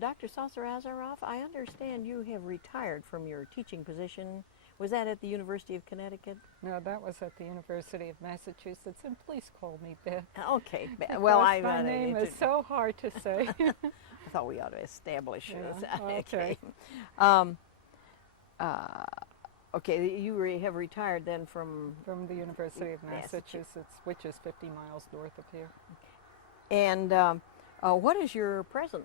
Dr. Sulzer-Azaroff, I understand you have retired from your teaching position. Was that at the University of Connecticut? No, that was at the University of Massachusetts, and please call me Beth. Okay. Well, my name is so hard to say. I thought we ought to establish this. Okay. Okay, you have retired then from the University of Massachusetts, which is 50 miles north of here. And what is your present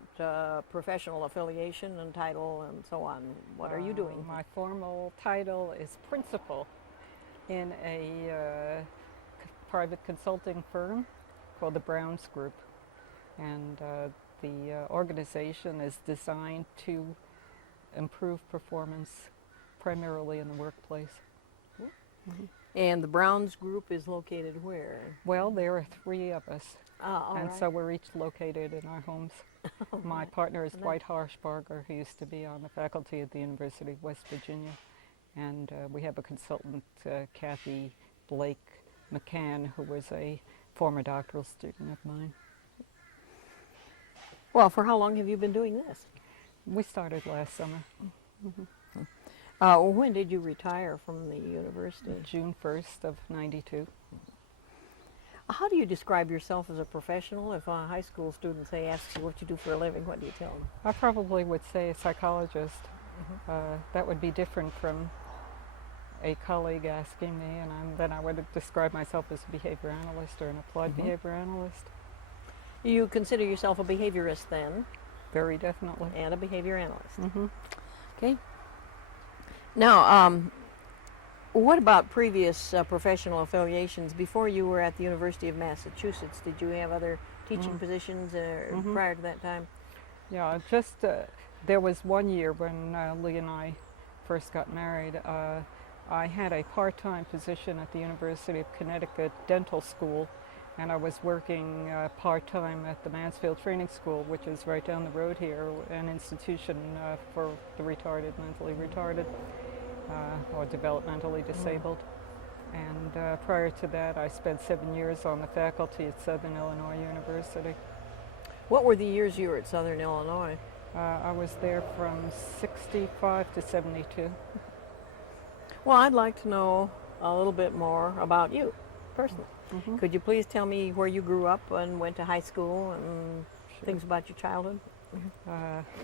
professional affiliation and title and so on? What are you doing? My formal title is principal in a private consulting firm called the Browns Group. And the organization is designed to improve performance primarily in the workplace. Mm-hmm. And the Browns Group is located where? Well, there are 3 of us. And so we're each located in our homes. My partner is Dwight Harshbarger, who used to be on the faculty at the University of West Virginia. And we have a consultant, Kathy Blake McCann, who was a former doctoral student of mine. Well, for how long have you been doing this? We started last summer. Mm-hmm. When did you retire from the university? June 1st of '92. How do you describe yourself as a professional? If a high school student, say, asks you what you do for a living, what do you tell them? I probably would say a psychologist. Mm-hmm. That would be different from a colleague asking me, and then I would describe myself as a behavior analyst or an applied behavior analyst. You consider yourself a behaviorist then? Very definitely. And a behavior analyst. Mm-hmm. Okay. Now, what about previous professional affiliations? Before you were at the University of Massachusetts, did you have other teaching positions prior to that time? Yeah, just there was one year when Lee and I first got married. I had a part-time position at the University of Connecticut Dental School, and I was working part-time at the Mansfield Training School, which is right down the road here, an institution for the retarded, mentally retarded, or developmentally disabled. And prior to that, I spent 7 years on the faculty at Southern Illinois University. What were the years you were at Southern Illinois? I was there from 65 to 72. Well, I'd like to know a little bit more about you personally. Mm-hmm. Could you please tell me where you grew up and went to high school and things about your childhood?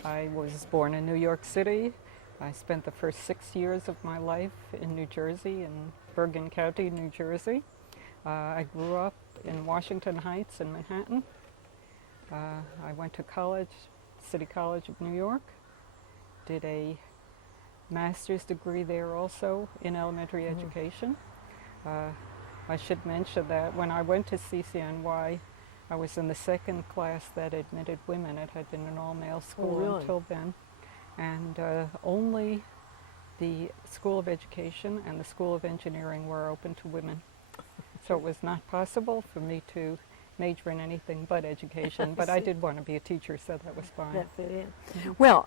I was born in New York City. I spent the first 6 years of my life in New Jersey, in Bergen County, New Jersey. I grew up in Washington Heights in Manhattan. I went to college, City College of New York, did a master's degree there also in elementary education. I should mention that when I went to CCNY, I was in the second class that admitted women. It had been an all-male school until then. And only the School of Education and the School of Engineering were open to women. So it was not possible for me to major in anything but education, but I did want to be a teacher, so that was fine. That fit in. Mm-hmm. Well,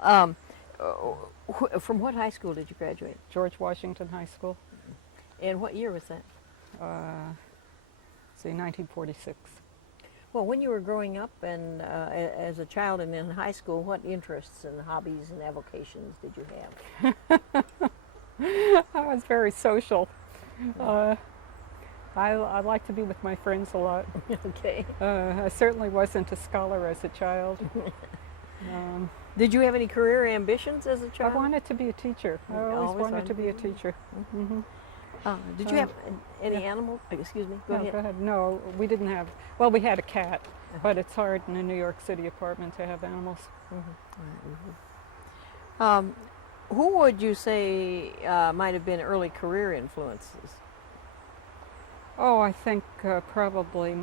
from what high school did you graduate? George Washington High School. And what year was that? 1946. Well, when you were growing up and as a child and in high school, what interests and hobbies and avocations did you have? I was very social. I liked to be with my friends a lot. Okay. I certainly wasn't a scholar as a child. Did you have any career ambitions as a child? I wanted to be a teacher. I always wanted to be a teacher. Mm-hmm. Did you have any animals? Excuse me. Go ahead. No, we didn't have. Well, we had a cat, but it's hard in a New York City apartment to have animals. Who would you say might have been early career influences? Oh, I think probably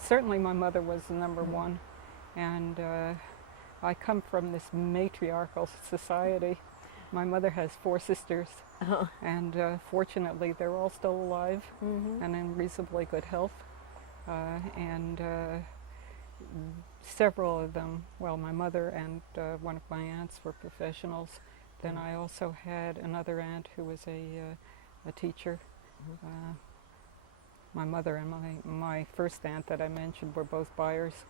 certainly my mother was the number one, and I come from this matriarchal society. My mother has 4 sisters, and fortunately they're all still alive and in reasonably good health. And several of them, well, my mother and one of my aunts were professionals. Then I also had another aunt who was a teacher. My mother and my first aunt that I mentioned were both buyers.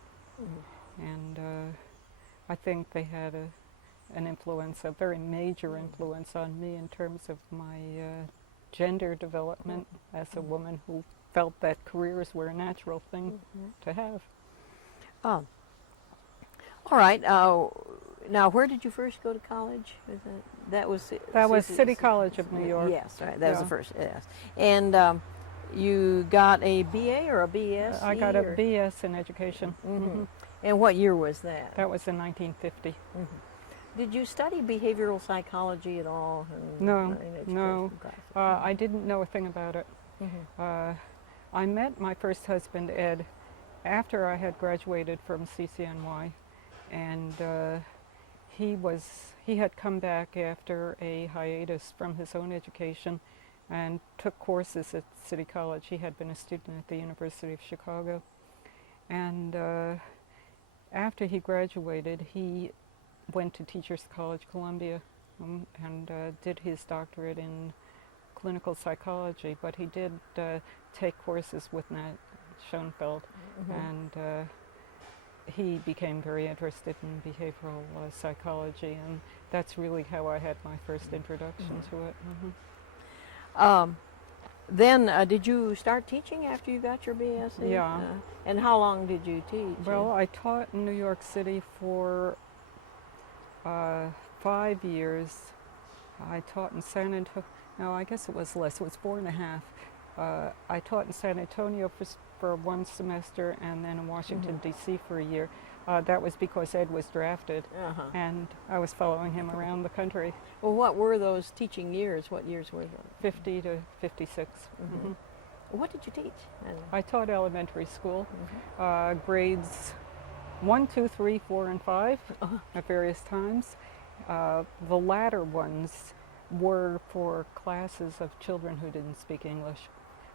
And I think they had an influence, a very major influence on me in terms of my gender development as a woman who felt that careers were a natural thing to have. Oh. All right. Now, where did you first go to college? That was City College of New York. Yes, right. That was the first. Yes. And you got a BA or a BS? I got a BS in education. And what year was that? That was in 1950. Did you study behavioral psychology at all? No, in education no. classes? I didn't know a thing about it. I met my first husband, Ed, after I had graduated from CCNY, and he had come back after a hiatus from his own education and took courses at City College. He had been a student at the University of Chicago. And after he graduated, he went to Teachers College, Columbia, and did his doctorate in clinical psychology, but he did take courses with Nat Schoenfeld, and he became very interested in behavioral psychology, and that's really how I had my first introduction to it. Then, did you start teaching after you got your BSc? Yeah. And how long did you teach? Well, I taught in New York City for 5 years. I taught in San Antonio. No, I guess it was less. It was 4.5. I taught in San Antonio for 1 semester, and then in Washington, D.C. for a year. That was because Ed was drafted, and I was following him around the country. Well, what were those teaching years? What years were those? 50 to 56. What did you teach? I taught elementary school, grades 1, 2, 3, 4, and 5 at various times. The latter ones were for classes of children who didn't speak English.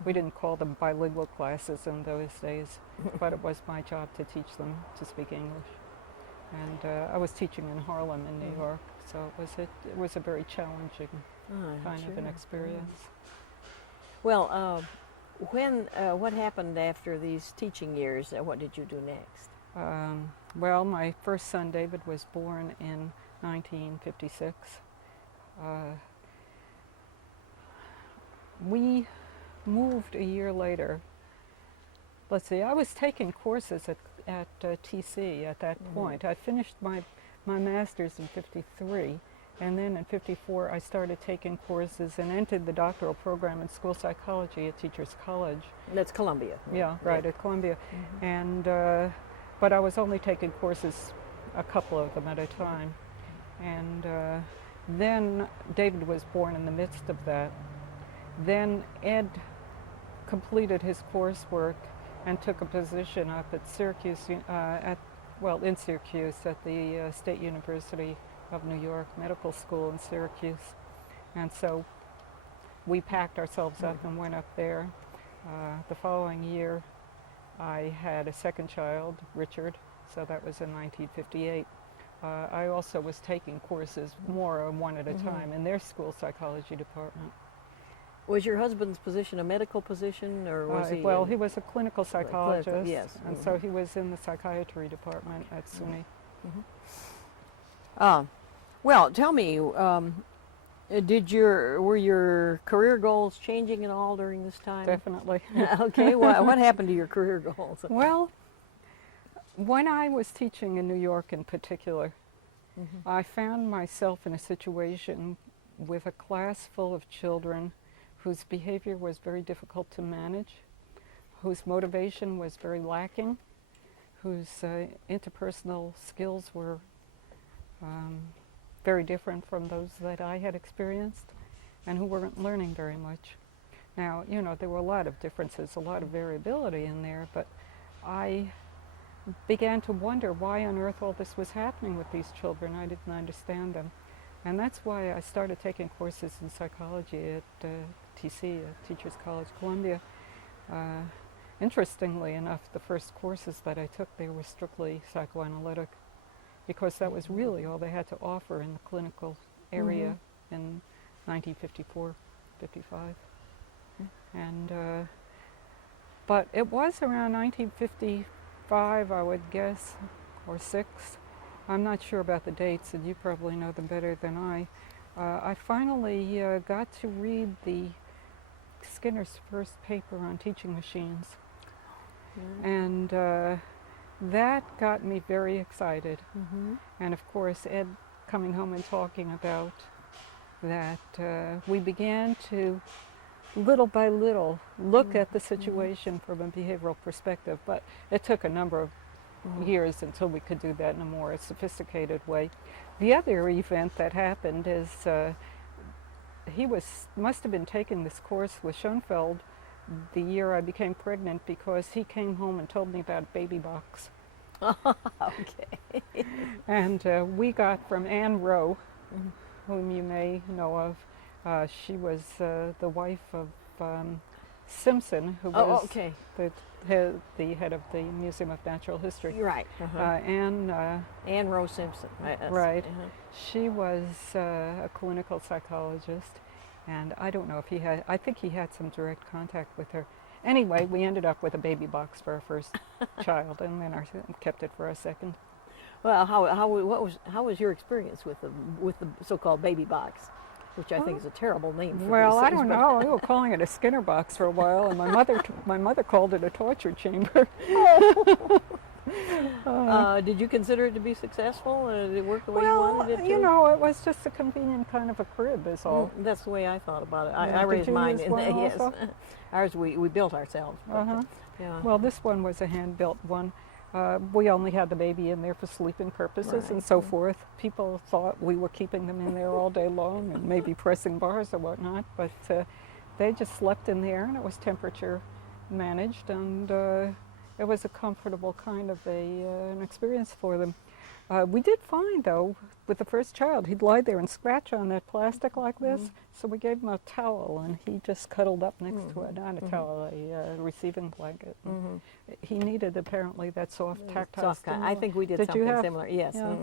We didn't call them bilingual classes in those days, but it was my job to teach them to speak English. And I was teaching in Harlem in New York, so it was a very challenging kind of an experience. Well, what happened after these teaching years? What did you do next? Well, my first son, David, was born in 1956. We moved a year later. Let's see, I was taking courses at TC at that point. I finished my master's in 53, and then in 54 I started taking courses and entered the doctoral program in school psychology at Teachers College. That's Columbia. Yeah, right, at Columbia. And but I was only taking courses, a couple of them at a time. And then David was born in the midst of that. Then Ed completed his coursework and took a position up at Syracuse, in Syracuse at the State University of New York Medical School in Syracuse. And so we packed ourselves up and went up there. The following year, I had a second child, Richard, so that was in 1958. I also was taking courses more one at a time in their school psychology department. Was your husband's position a medical position, or was he? Well, he was a clinical psychologist, yes, and so he was in the psychiatry department at SUNY. Well, tell me, were your career goals changing at all during this time? Definitely. Okay, what happened to your career goals? Well, when I was teaching in New York in particular, I found myself in a situation with a class full of children whose behavior was very difficult to manage, whose motivation was very lacking, whose interpersonal skills were very different from those that I had experienced, and who weren't learning very much. Now, you know, there were a lot of differences, a lot of variability in there, but I began to wonder why on earth all this was happening with these children. I didn't understand them. And that's why I started taking courses in psychology at TC, Teachers College, Columbia. Interestingly enough, the first courses that I took there were strictly psychoanalytic, because that was really all they had to offer in the clinical area in 1954, 55. And, but it was around 1955, I would guess, or 6, I'm not sure about the dates, and you probably know them better than I finally got to read Skinner's first paper on teaching machines. And that got me very excited. And of course, Ed coming home and talking about that, we began to, little by little, look at the situation from a behavioral perspective. But it took a number of years until we could do that in a more sophisticated way. The other event that happened is he must have been taking this course with Schoenfeld the year I became pregnant, because he came home and told me about baby box. Okay. And we got from Anne Rowe, whom you may know of. She was the wife of Simpson, who was okay. the head of the Museum of Natural History. You're right. Anne Rose Simpson. Right. She was a clinical psychologist, and I don't know if I think he had some direct contact with her. Anyway, we ended up with a baby box for our first child, and then kept it for our second. Well, how was your experience with the so-called baby box, which I think is a terrible name for well, these I things, don't know. We were calling it a Skinner box for a while, and my mother called it a torture chamber. Did you consider it to be successful? Did it work the way you Well, wanted it to? you know, it was just a convenient kind of a crib, is all. That's the way I thought about it. Yeah, I did raised you mine as in well yes. also? Ours we built ourselves. But, yeah. Well, this one was a hand-built one. We only had the baby in there for sleeping purposes and so forth. People thought we were keeping them in there all day long and maybe pressing bars or whatnot, but they just slept in there, and it was temperature managed, and it was a comfortable kind of an experience for them. We did find, though, with the first child, he'd lie there and scratch on that plastic like this, so we gave him a towel, and he just cuddled up next to it, not a towel, a receiving blanket. He needed, apparently, that soft tactile kind. I think we did something similar. Yes, Yeah.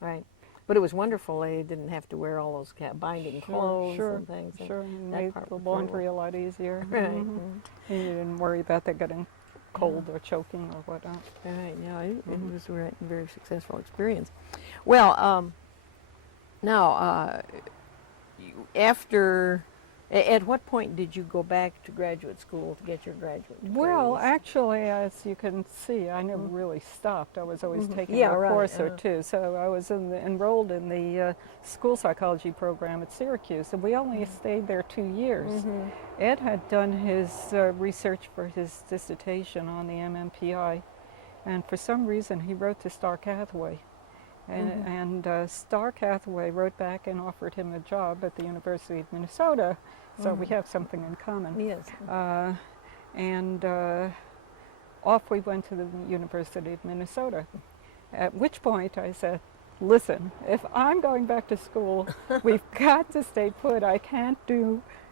right. But it was wonderful. They didn't have to wear all those binding clothes and things. Sure, and that made part the was laundry a lot easier. Right. And you didn't worry about that getting cold or choking or whatnot. Right, yeah, it was a very successful experience. Well, now, at what point did you go back to graduate school to get your graduate degree? Well, actually, as you can see, I never really stopped. I was always taking a right, course or two. So I was enrolled in the school psychology program at Syracuse, and we only stayed there 2 years. Ed had done his research for his dissertation on the MMPI, and for some reason he wrote to Stark Hathaway. And Stark Hathaway wrote back and offered him a job at the University of Minnesota, so we have something in common. Yes. And off we went to the University of Minnesota, at which point I said, listen, if I'm going back to school, we've got to stay put. I can't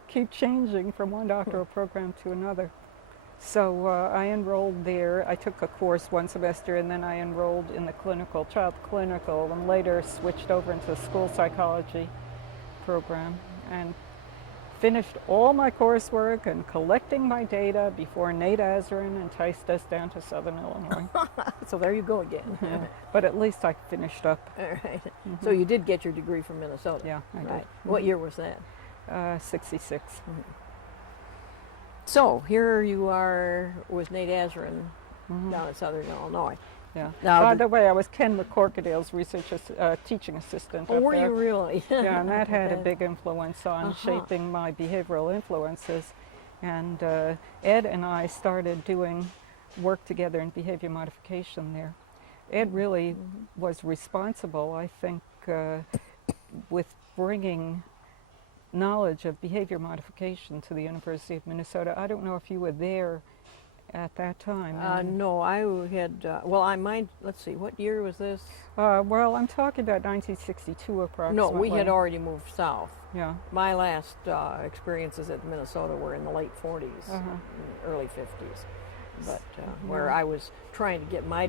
keep changing from one doctoral program to another. So I enrolled there. I took a course one semester, and then I enrolled in the child clinical, and later switched over into the school psychology program, and finished all my coursework and collecting my data before Nate Azarin enticed us down to Southern Illinois. So there you go again. Yeah. But at least I finished up. All right. So you did get your degree from Minnesota. Yeah, I did. What year was that? 66. So here you are with Nate Azarin down in Southern Illinois. Yeah. Now, by the way, I was Ken McCorkadale's teaching assistant. Oh, up were there. you really? Yeah, and that had a big influence on shaping my behavioral influences. And Ed and I started doing work together in behavior modification there. Ed really was responsible, I think, with bringing knowledge of behavior modification to the University of Minnesota. I don't know if you were there at that time. No, I had, let's see, what year was this? Well, I'm talking about 1962 approximately. No, we had already moved south. Yeah. My last experiences at Minnesota were in the late 40s, early 50s. But where I was trying to get my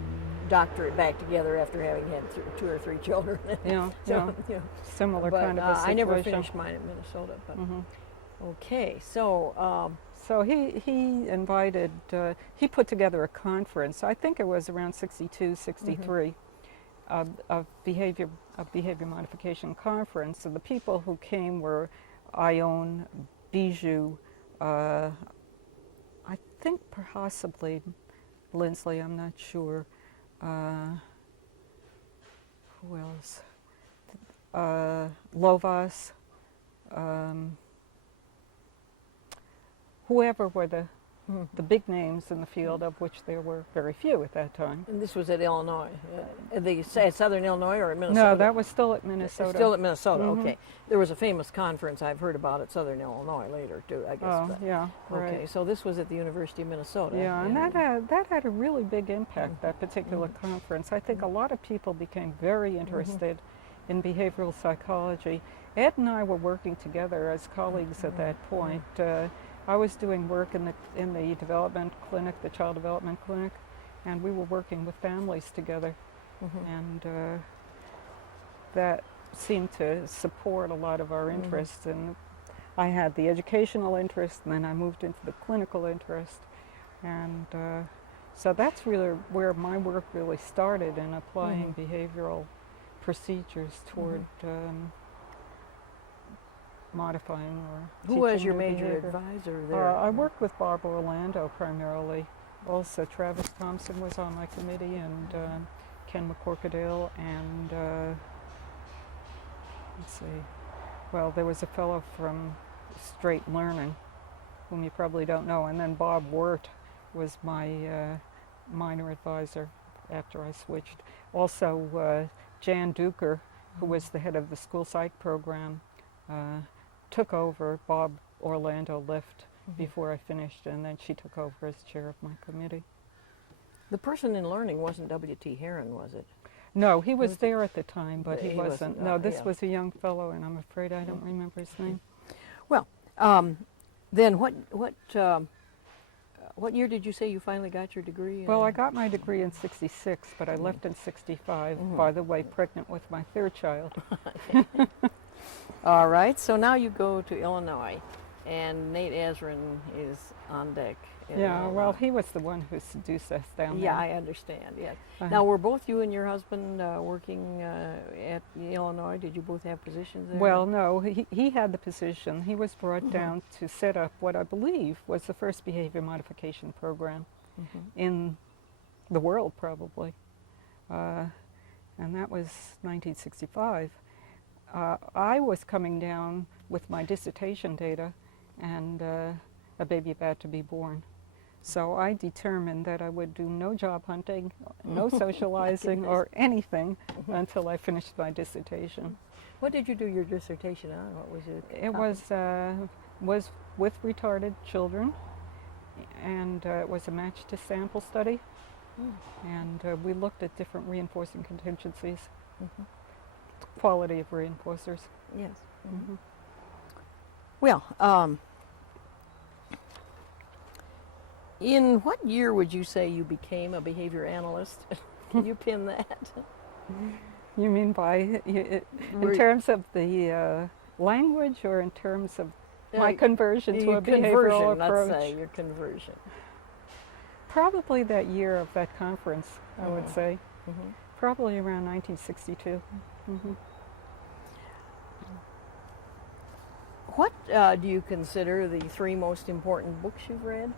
doctorate back together after having had 2 or 3 children. Yeah, similar but, kind of a situation. I never finished mine at Minnesota. But okay, so so he invited, he put together a conference. I think it was around 62, 63, a behavior modification conference, and the people who came were Ione, Bijou, I think possibly Lindsley, I'm not sure. Who else? Lovas, whoever were the big names in the field, of which there were very few at that time. And this was at Illinois, at Southern Illinois or at Minnesota? No, that was still at Minnesota. Still at Minnesota, Mhm. okay. There was a famous conference I've heard about at Southern Illinois later too, I guess. Oh, but- yeah, right. Okay, so this was at the University of Minnesota. Yeah, and that had a really big impact, that particular conference. I think a lot of people became very interested in behavioral psychology. Ed and I were working together as colleagues at that point. I was doing work in the development clinic, the child development clinic, and we were working with families together. And that seemed to support a lot of our interests. And I had the educational interest, and then I moved into the clinical interest. And so that's really where my work really started, in applying behavioral procedures toward modifying or Who was teaching your new major behavior. advisor there? I worked with Bob Orlando primarily. Also, Travis Thompson was on my committee, and Ken McCorkadale, and let's see. Well, there was a fellow from Straight Learning, whom you probably don't know, and then Bob Wirt was my minor advisor after I switched. Also, Jan Duker, who was the head of the school psych program, took over. Bob Orlando left before I finished, and then she took over as chair of my committee. The person in learning wasn't W.T. Heron, was it? No, he was there at the time, but He he wasn't, wasn't. No, this yeah. was a young fellow, and I'm afraid I don't remember his name. Well, then what year did you say you finally got your degree? Well, I got my degree in '66, but I left in '65, by the way, pregnant with my third child. All right, so now you go to Illinois, and Nate Azrin is on deck. in Yeah, well, Illinois. he was the one who seduced us down Yeah, there. I understand, yes. Uh-huh. Now, were both you and your husband working at Illinois? Did you both have positions there? Well, no, he had the position. He was brought down to set up what I believe was the first behavior modification program in the world, probably. And that was 1965. I was coming down with my dissertation data and a baby about to be born. So I determined that I would do no job hunting, no socializing or anything until I finished my dissertation. What did you do your dissertation on? What was it? It was with retarded children, and it was a match to sample study. And we looked at different reinforcing contingencies, quality of reinforcers. Yes. Well, in what year would you say you became a behavior analyst? Can you pin that? You mean by, in Were- terms of the language, or in terms of my Yeah, conversion to your a behavioral conversion, approach? let's say, your conversion. Probably that year of that conference, I would say. Mhm. Probably around 1962. What do you consider the three most important books you've read?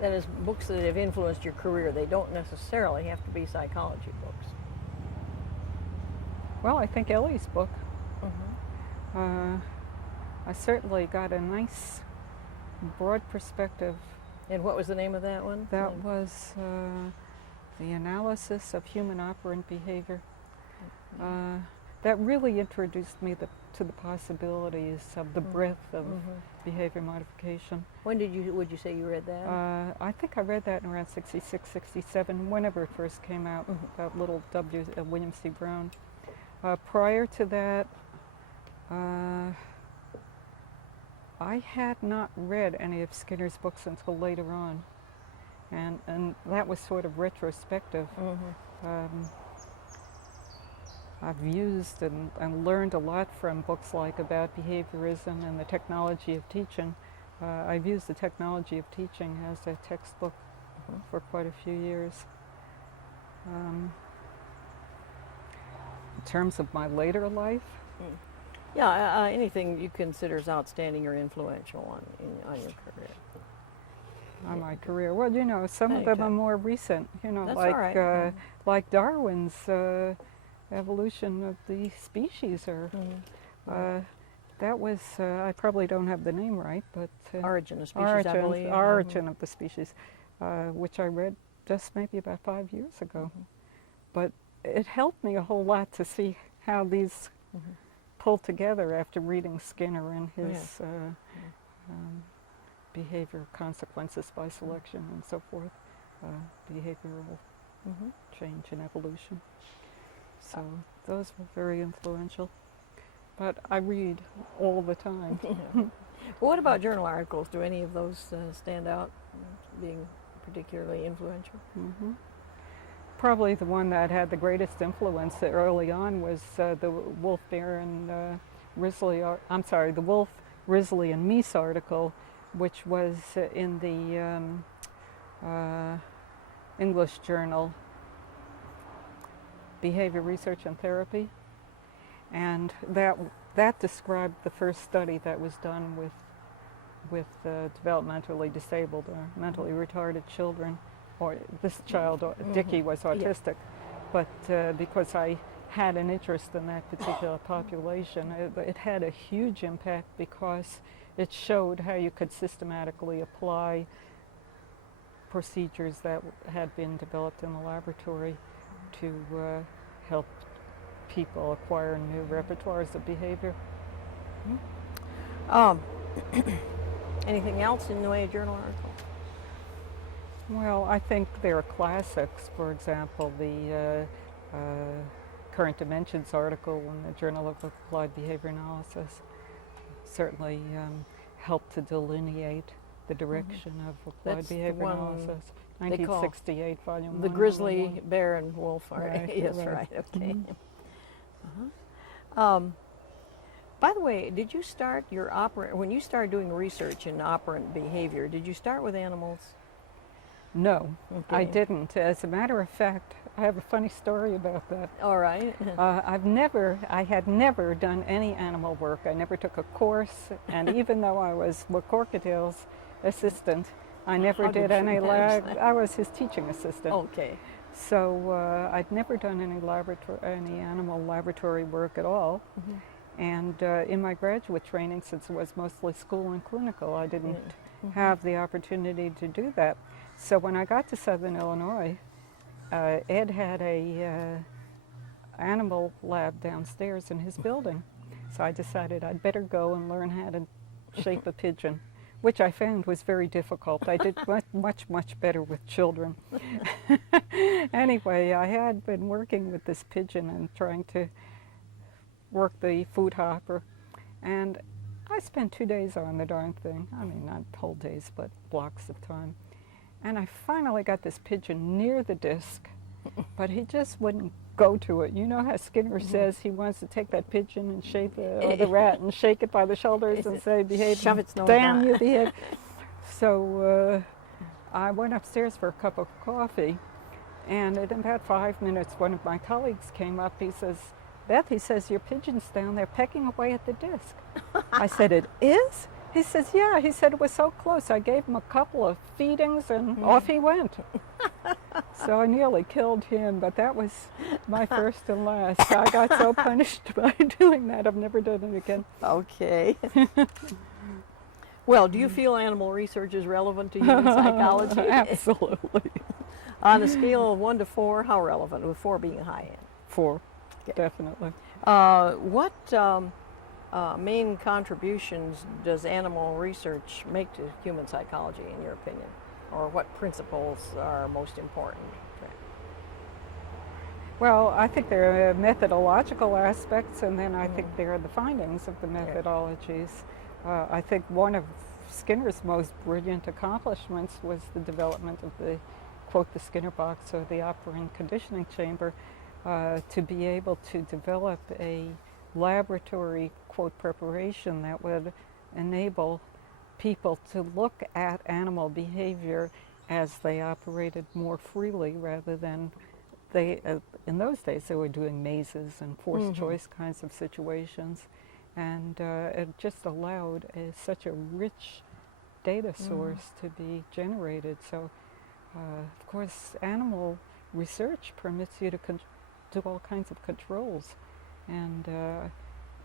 That is, books that have influenced your career. They don't necessarily have to be psychology books. Well, I think Ellie's book. I certainly got a nice broad perspective. And what was the name of that one? That was the analysis of human operant behavior. That really introduced me to the possibilities of the breadth of behavior modification. When would you say you read that? I think I read that in around 66, 67, whenever it first came out, about little William C. Brown. Prior to that, I had not read any of Skinner's books until later on, and that was sort of retrospective. I've used and learned a lot from books like About Behaviorism and the Technology of Teaching. I've used the Technology of Teaching as a textbook for quite a few years. In terms of my later life, Yeah, anything you consider as outstanding or influential on your career. on my career, well, you know, some of them are Anytime. more recent. You know, That's like all right. like Darwin's evolution of the species, or that was I probably don't have the name right, but Origin of species, I believe. Origin of the Species, which I read just maybe about 5 years ago. But it helped me a whole lot to see how these pull together after reading Skinner and his behavior consequences by selection and so forth, behavioral change and evolution. So those were very influential. But I read all the time. Well, what about journal articles? Do any of those stand out being particularly influential? Probably the one that had the greatest influence early on was the Wolf, Baron, Risley, the Wolf, Risley, and Meese article, which was in the English journal Behavior Research and Therapy. And that described the first study that was done with developmentally disabled or mentally retarded children. Or this child, Dickie, was autistic, but because I had an interest in that particular population, it had a huge impact because it showed how you could systematically apply procedures that had been developed in the laboratory to help people acquire new repertoires of behavior. Anything else in the way of journal articles? Well, I think there are classics. For example, the Current Dimensions article in the Journal of Applied Behavior Analysis certainly helped to delineate the direction of applied That's behavior the one analysis. they call 1968, volume 1. The Grizzly Bear and Wolf. Right, Yes, right. Okay. By the way, did you start your operant, when you started doing research in operant behavior, did you start with animals? No, I Okay. didn't. As a matter of fact, I have a funny story about that. All right. I had never done any animal work. I never took a course, and even though I was McCorkadale's assistant, I never How did did you any manage that? I was his teaching assistant. Okay. So I'd never done any animal laboratory work at all. And in my graduate training, since it was mostly school and clinical, I didn't have the opportunity to do that. So when I got to Southern Illinois, Ed had a animal lab downstairs in his building. So I decided I'd better go and learn how to shape a pigeon, which I found was very difficult. I did much better with children. Anyway, I had been working with this pigeon and trying to work the food hopper, and I spent 2 days on the darn thing. I mean, not whole days, but blocks of time. And I finally got this pigeon near the disc, but he just wouldn't go to it. You know how Skinner says he wants to take that pigeon and shake it, or the rat, and shake it by the shoulders and say, behave, Shove its nose damn out. you, behave. So I went upstairs for a cup of coffee, and in about 5 minutes, one of my colleagues came up. He says, Beth, he says, your pigeon's down there pecking away at the disc. I said, it is? He says, yeah. He said, it was so close. I gave him a couple of feedings and off he went. So I nearly killed him, but that was my first and last. I got so punished by doing that, I've never done it again. Okay. Well, do you feel animal research is relevant to human psychology? Absolutely. On a scale of 1 to 4, how relevant, with 4 being high end? 4, Okay. definitely. What main contributions does animal research make to human psychology, in your opinion? Or what principles are most important? Well, I think there are methodological aspects, and then I think there are the findings of the methodologies. I think one of Skinner's most brilliant accomplishments was the development of the, quote, the Skinner box, or the operant conditioning chamber, to be able to develop a laboratory, quote, preparation that would enable people to look at animal behavior as they operated more freely, rather than in those days, they were doing mazes and forced choice kinds of situations, and it just allowed such a rich data source to be generated. So, of course, animal research permits you to do all kinds of controls, and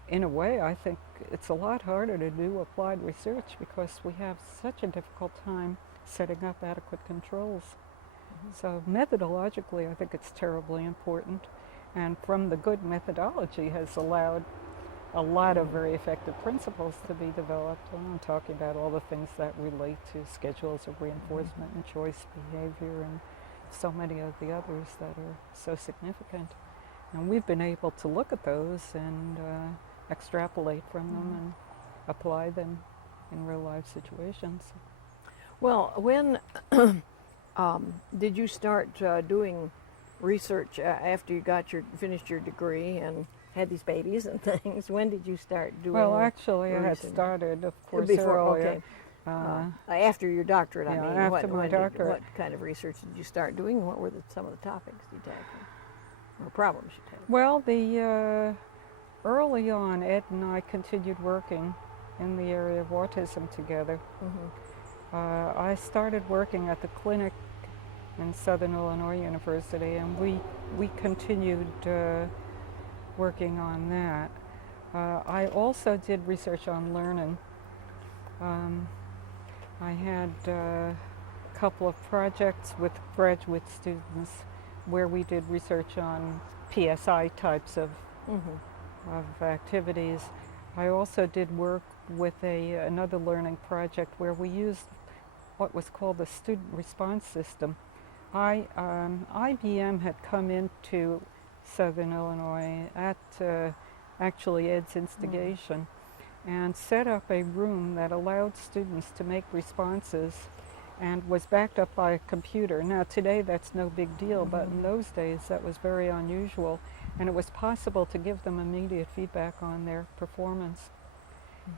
in a way, I think it's a lot harder to do applied research because we have such a difficult time setting up adequate controls. So methodologically, I think it's terribly important, and from the good methodology has allowed a lot of very effective principles to be developed. And I'm talking about all the things that relate to schedules of reinforcement and choice behavior and so many of the others that are so significant. And we've been able to look at those and extrapolate from them and apply them in real life situations. Well, when did you start doing research after you finished your degree and had these babies and things? When did you start doing? Well, actually, I had research? started, of course, Before, earlier. okay. After your doctorate, yeah, I mean. after my doctorate. What kind of research did you start doing? What were some of the topics you tackled, or problems you tackled? Well, early on, Ed and I continued working in the area of autism together. I started working at the clinic in Southern Illinois University, and we continued working on that. I also did research on learning. I had a couple of projects with graduate students where we did research on PSI types of activities. I also did work with another learning project where we used what was called the student response system. IBM had come into Southern Illinois at actually Ed's instigation and set up a room that allowed students to make responses and was backed up by a computer. Now today that's no big deal, but in those days that was very unusual, and it was possible to give them immediate feedback on their performance.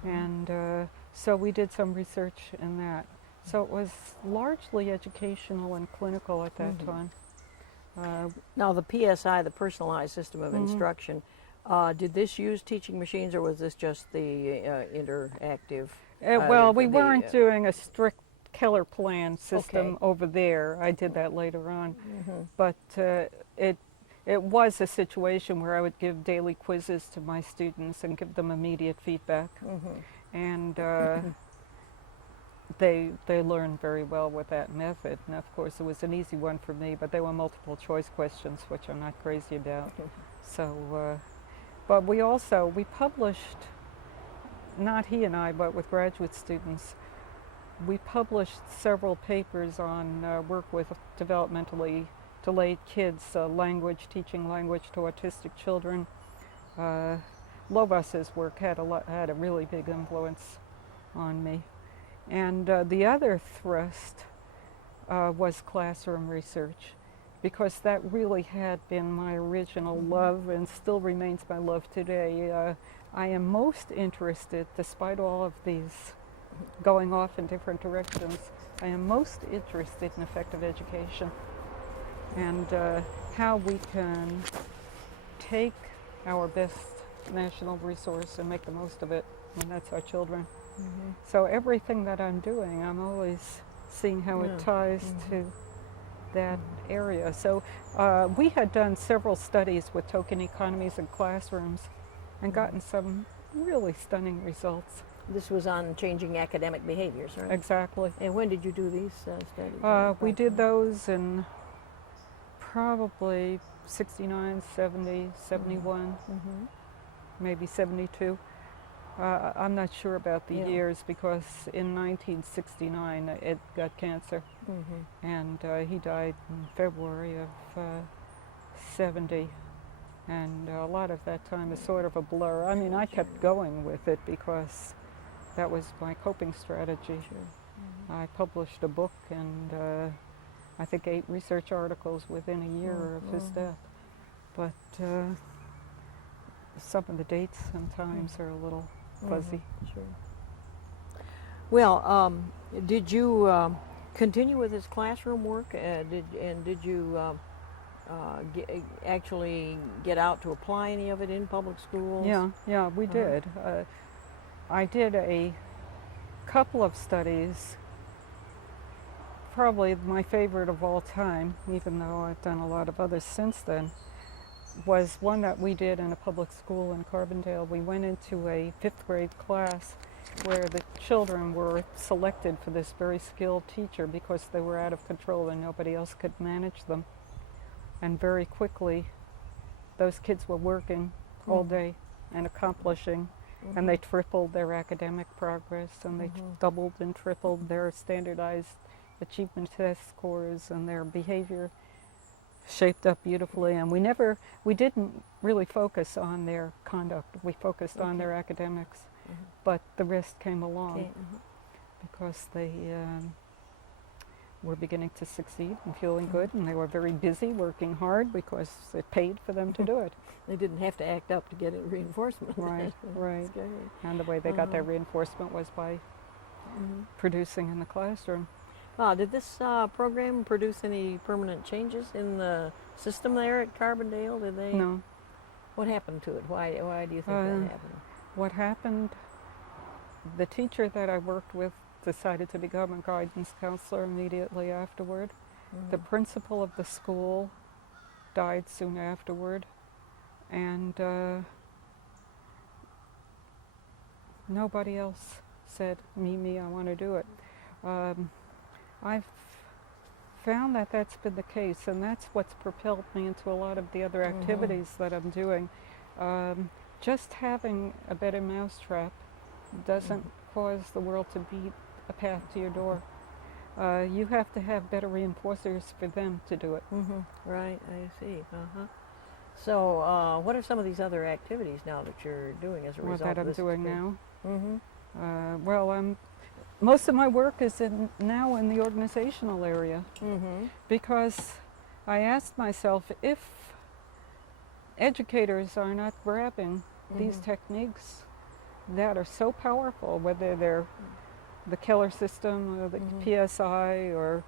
And so we did some research in that. So it was largely educational and clinical at that time. Now the PSI, the personalized system of instruction, did this use teaching machines, or was this just the interactive? Well, we weren't doing a strict Keller plan system over there. I did that later on. But it was a situation where I would give daily quizzes to my students and give them immediate feedback. And they learned very well with that method. And of course it was an easy one for me, but they were multiple choice questions, which I'm not crazy about. So, but we published, not he and I, but with graduate students, we published several papers on work with developmentally delayed kids, teaching language to autistic children. Lovas's work had a really big influence on me. And the other thrust was classroom research, because that really had been my original love and still remains my love today. I am most interested, despite all of these going off in different directions, I am most interested in effective education and how we can take our best national resource and make the most of it, and that's our children. So everything that I'm doing, I'm always seeing how it ties to that area. So we had done several studies with token economies in classrooms and gotten some really stunning results. This was on changing academic behaviors, right? Exactly. And when did you do these studies? We did those in probably 69, 70, 71, maybe 72. I'm not sure about the years, because in 1969 Ed got cancer, and he died in February of 70, and a lot of that time is sort of a blur. I mean, I kept going with it because that was my coping strategy. I published a book and I think 8 research articles within a year of his death, but some of the dates and times are a little fuzzy. Well, did you continue with his classroom work? Did you actually get out to apply any of it in public schools? Yeah, we did. I did a couple of studies. Probably my favorite of all time, even though I've done a lot of others since then, was one that we did in a public school in Carbondale. We went into a 5th grade class where the children were selected for this very skilled teacher because they were out of control and nobody else could manage them. And very quickly, those kids were working all day and accomplishing, and they tripled their academic progress, and they doubled and tripled their standardized achievement test scores, and their behavior shaped up beautifully. And we didn't really focus on their conduct. We focused on their academics, but the rest came along because they were beginning to succeed and feeling good, and they were very busy working hard because it paid for them to do it. They didn't have to act up to get reinforcement. Right. And the way they got their reinforcement was by producing in the classroom. Did this program produce any permanent changes in the system there at Carbondale? Did they? No. What happened to it? Why do you think that happened? What happened, the teacher that I worked with decided to become a guidance counselor immediately afterward. The principal of the school died soon afterward, and nobody else said, me, I want to do it. I've found that that's been the case, and that's what's propelled me into a lot of the other activities that I'm doing. Just having a better mousetrap doesn't cause the world to be a path to your door. You have to have better reinforcers for them to do it. Right, I see. So, what are some of these other activities now that you're doing as a result That of I'm this doing experience? now? Well, most of my work is now in the organizational area, because I asked myself, if educators are not grabbing these techniques that are so powerful, whether they're the Keller system, or the PSI, or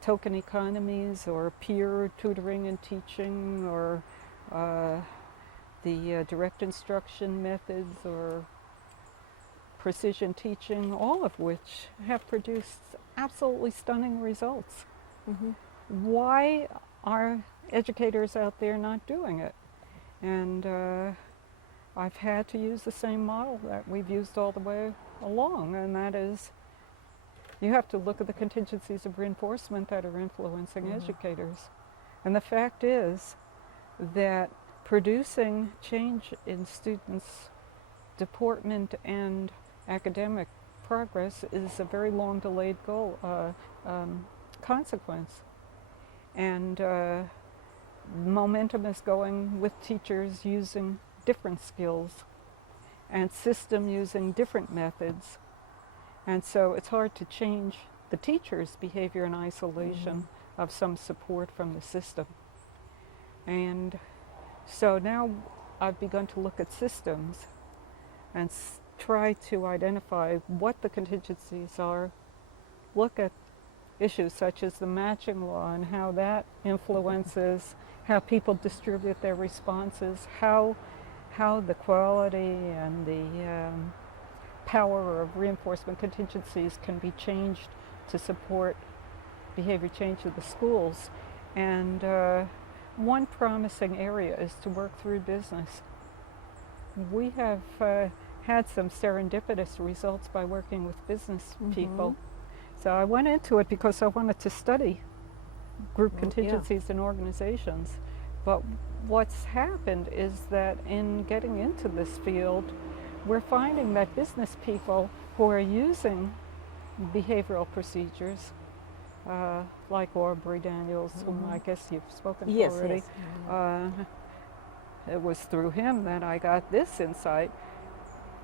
token economies, or peer tutoring and teaching, or the direct instruction methods, or precision teaching, all of which have produced absolutely stunning results. Why are educators out there not doing it? And I've had to use the same model that we've used all the way along, and that is, you have to look at the contingencies of reinforcement that are influencing educators. And the fact is that producing change in students' deportment and academic progress is a very long delayed goal, consequence. And momentum is going with teachers using different skills and system using different methods. And so it's hard to change the teacher's behavior in isolation of some support from the system. And so now I've begun to look at systems and try to identify what the contingencies are, look at issues such as the matching law and how that influences how people distribute their responses, how the quality and the power of reinforcement contingencies can be changed to support behavior change in the schools. And one promising area is to work through business. We have had some serendipitous results by working with business people. So I went into it because I wanted to study group contingencies in organizations. But what's happened is that in getting into this field, we're finding that business people who are using behavioral procedures, like Aubrey Daniels, whom I guess you've spoken to already. It was through him that I got this insight.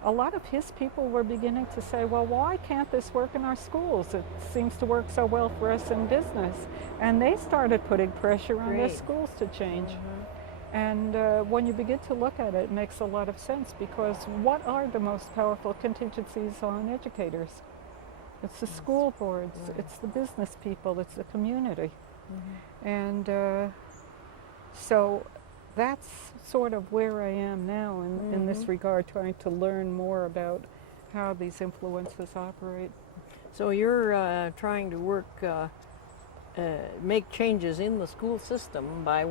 A lot of his people were beginning to say, well, why can't this work in our schools? It seems to work so well for us in business. And they started putting pressure on their schools to change. And when you begin to look at it, it makes a lot of sense, because what are the most powerful contingencies on educators? It's the school boards, it's the business people, it's the community. And So that's sort of where I am now in this regard, trying to learn more about how these influences operate. So you're trying to work, make changes in the school system by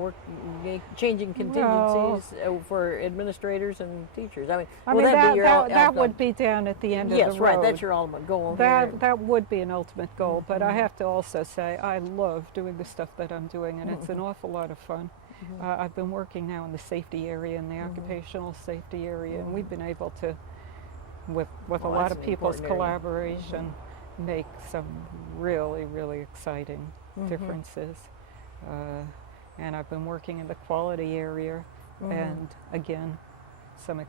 changing contingencies for administrators and teachers. I mean, that would be down at the end of the road. Yes, right. That's your ultimate goal. That would be an ultimate goal. But I have to also say I love doing the stuff that I'm doing, and it's an awful lot of fun. I've been working now in the safety area, in the occupational safety area, and we've been able to, with a lot of people's collaboration, make some really, really exciting differences. And I've been working in the quality area, and again, some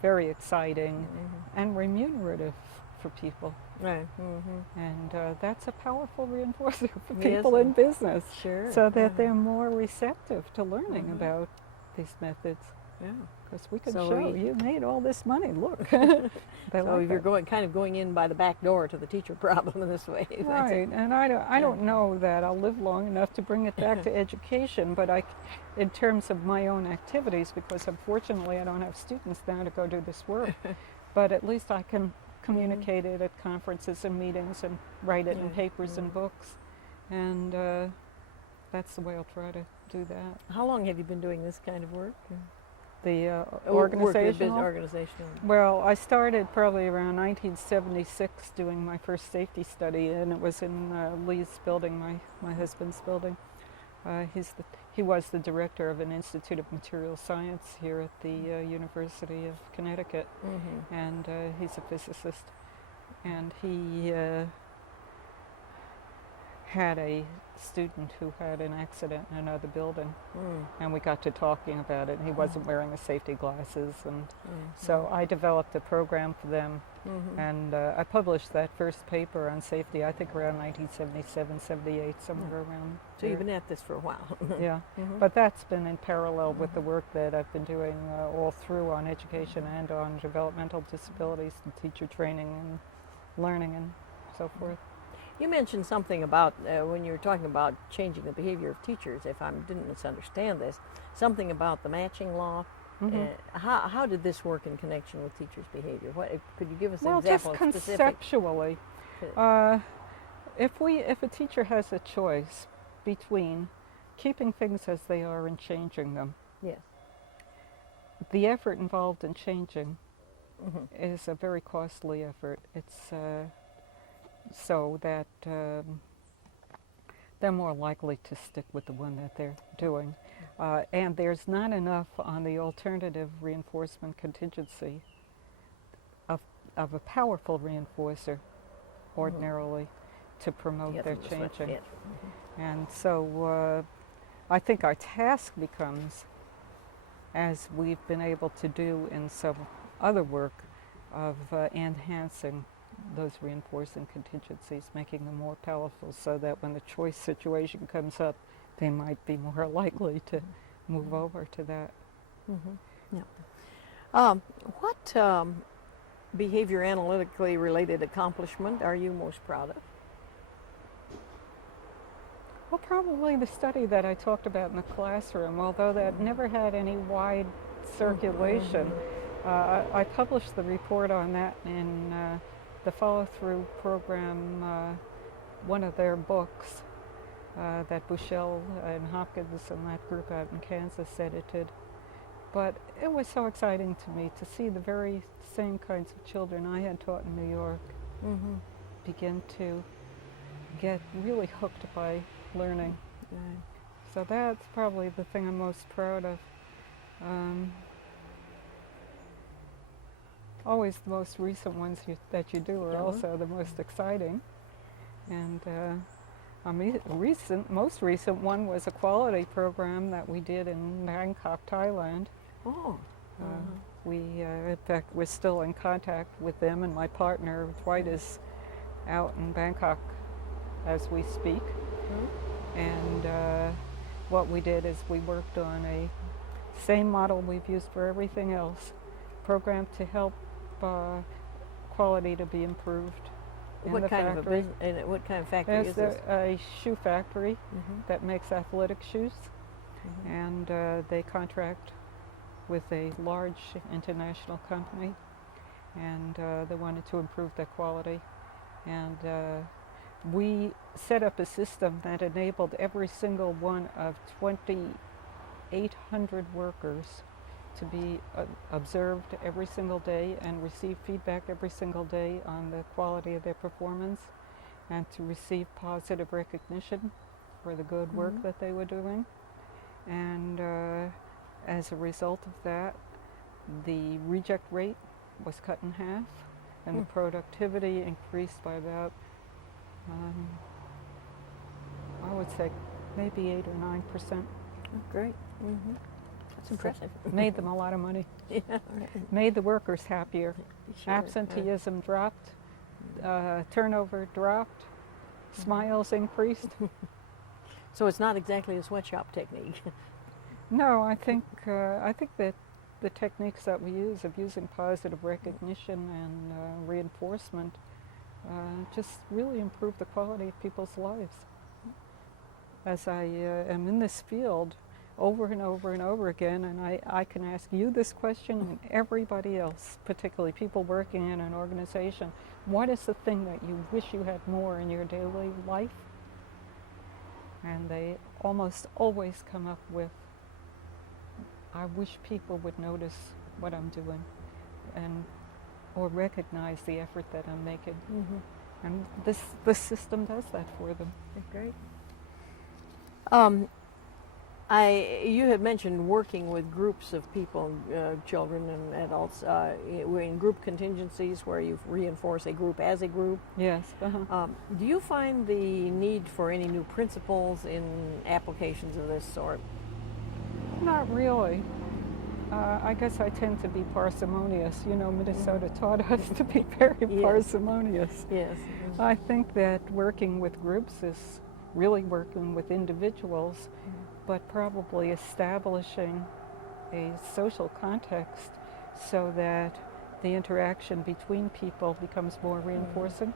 very exciting and remunerative for people. Right. And that's a powerful reinforcer for people in business, so that they're more receptive to learning about these methods. Yeah. Because we can show you made all this money. Look. So you're going in by the back door to the teacher problem in this way. Right. And I don't know that I'll live long enough to bring it back to education, but in terms of my own activities, because unfortunately I don't have students now to go do this work, but at least I can communicate it at conferences and meetings and write it in papers and books, and that's the way I'll try to do that. How long have you been doing this kind of work? The organizational? Organizational. Well, I started probably around 1976 doing my first safety study, and it was in Lee's building, my husband's building. He was the director of an Institute of Material Science here at the University of Connecticut, and he's a physicist. And he had a student who had an accident in another building, and we got to talking about it. He wasn't wearing the safety glasses, and so I developed a program for them, and I published that first paper on safety, I think around 1977, 78, somewhere around So you've been at this for a while. Yeah, but that's been in parallel with the work that I've been doing all through on education and on developmental disabilities and teacher training and learning and so forth. You mentioned something about, when you were talking about changing the behavior of teachers, if I didn't misunderstand this, something about the matching law. How did this work in connection with teachers' behavior? Could you give us an example? Well, just conceptually. If a teacher has a choice between keeping things as they are and changing them, the effort involved in changing is a very costly effort. It's so that they're more likely to stick with the one that they're doing. And there's not enough on the alternative reinforcement contingency of a powerful reinforcer ordinarily to promote their changing. And so I think our task becomes, as we've been able to do in some other work, of enhancing those reinforcing contingencies, making them more powerful so that when the choice situation comes up, they might be more likely to move over to that. What behavior analytically related accomplishment are you most proud of? Well, probably the study that I talked about in the classroom, although that never had any wide circulation. I published the report on that in the follow-through program, one of their books that Bushell and Hopkins and that group out in Kansas edited. But it was so exciting to me to see the very same kinds of children I had taught in New York begin to get really hooked by learning. So that's probably the thing I'm most proud of. Always the most recent ones that you do are also the most exciting. And most recent one was a quality program that we did in Bangkok, Thailand. We, in fact, we're still in contact with them, and my partner, Dwight, is out in Bangkok as we speak. And what we did is we worked on a same model we've used for everything else, program to help quality to be improved in the factory. What kind of factory is There's this? a shoe factory that makes athletic shoes. and they contract with a large international company, and they wanted to improve their quality. And we set up a system that enabled every single one of 2,800 workers to be observed every single day and receive feedback every single day on the quality of their performance, and to receive positive recognition for the good work that they were doing. And as a result of that, the reject rate was cut in half, and the productivity increased by about, I would say, maybe 8 or 9%. Great. That's impressive. Made them a lot of money. Yeah, right. Made the workers happier. Sure. Absenteeism dropped, turnover dropped, smiles increased. So it's not exactly a sweatshop technique. No, I think that the techniques that we use of using positive recognition and reinforcement just really improve the quality of people's lives. As I am in this field over and over and over again, and I can ask you this question and everybody else, particularly people working in an organization, what is the thing that you wish you had more in your daily life? And they almost always come up with, I wish people would notice what I'm doing and or recognize the effort that I'm making. And this system does that for them. Great. You had mentioned working with groups of people, children and adults, in group contingencies where you reinforce a group as a group. Yes. Do you find the need for any new principles in applications of this sort? Not really. I guess I tend to be parsimonious. You know, Minnesota taught us to be very parsimonious. Yes. I think that working with groups is really working with individuals, but probably establishing a social context so that the interaction between people becomes more reinforcing.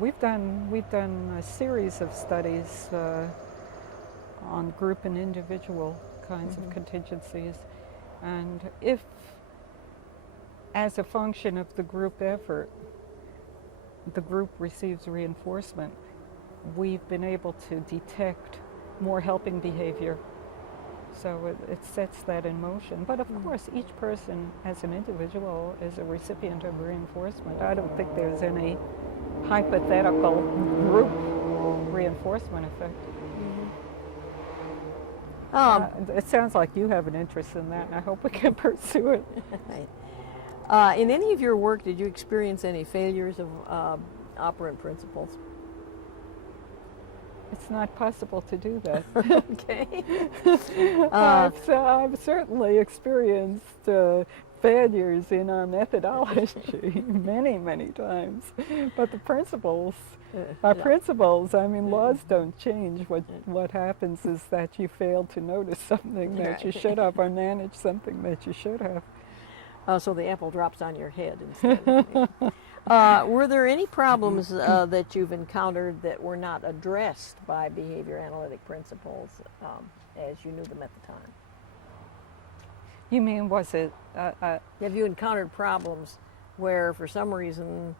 We've done a series of studies on group and individual kinds of contingencies, and if, as a function of the group effort, the group receives reinforcement, we've been able to detect more helping behavior. So it sets that in motion. But of course, each person as an individual is a recipient of reinforcement. I don't think there's any hypothetical group reinforcement effect. It sounds like you have an interest in that, and I hope we can pursue it. In any of your work, did you experience any failures of operant principles? It's not possible to do that. Okay. I've certainly experienced failures in our methodology many, many times. But the principles, our principles, I mean, laws don't change. What happens is that you fail to notice something that you should have, or manage something that you should have. So the apple drops on your head instead. Were there any problems that you've encountered that were not addressed by behavior analytic principles as you knew them at the time? You mean, was it... Have you encountered problems where, for some reason,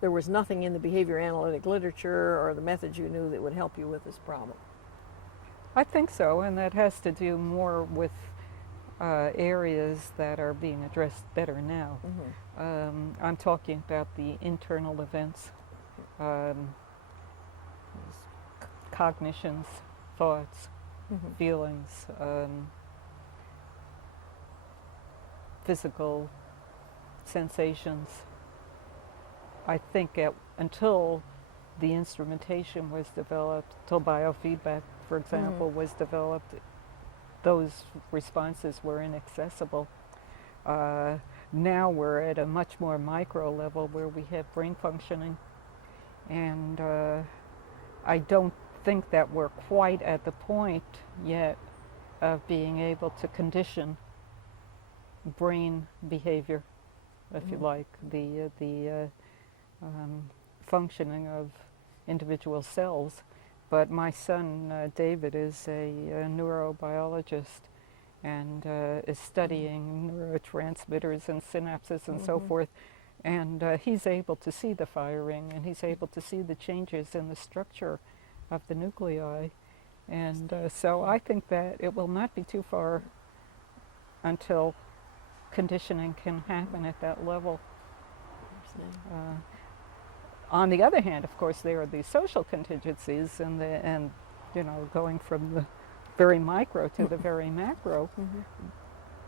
there was nothing in the behavior analytic literature or the methods you knew that would help you with this problem? I think so, and that has to do more with areas that are being addressed better now. I'm talking about the internal events, cognitions, thoughts, feelings, physical sensations. I think until the instrumentation was developed, till biofeedback, for example, was developed, those responses were inaccessible. Now we're at a much more micro level where we have brain functioning, and I don't think that we're quite at the point yet of being able to condition brain behavior, if you like, the functioning of individual cells. but my son, David, is a neurobiologist and is studying neurotransmitters and synapses and so forth. And he's able to see the firing, and he's able to see the changes in the structure of the nuclei. And so I think that it will not be too far until conditioning can happen at that level. On the other hand, of course, there are these social contingencies, and going from the very micro to the very macro.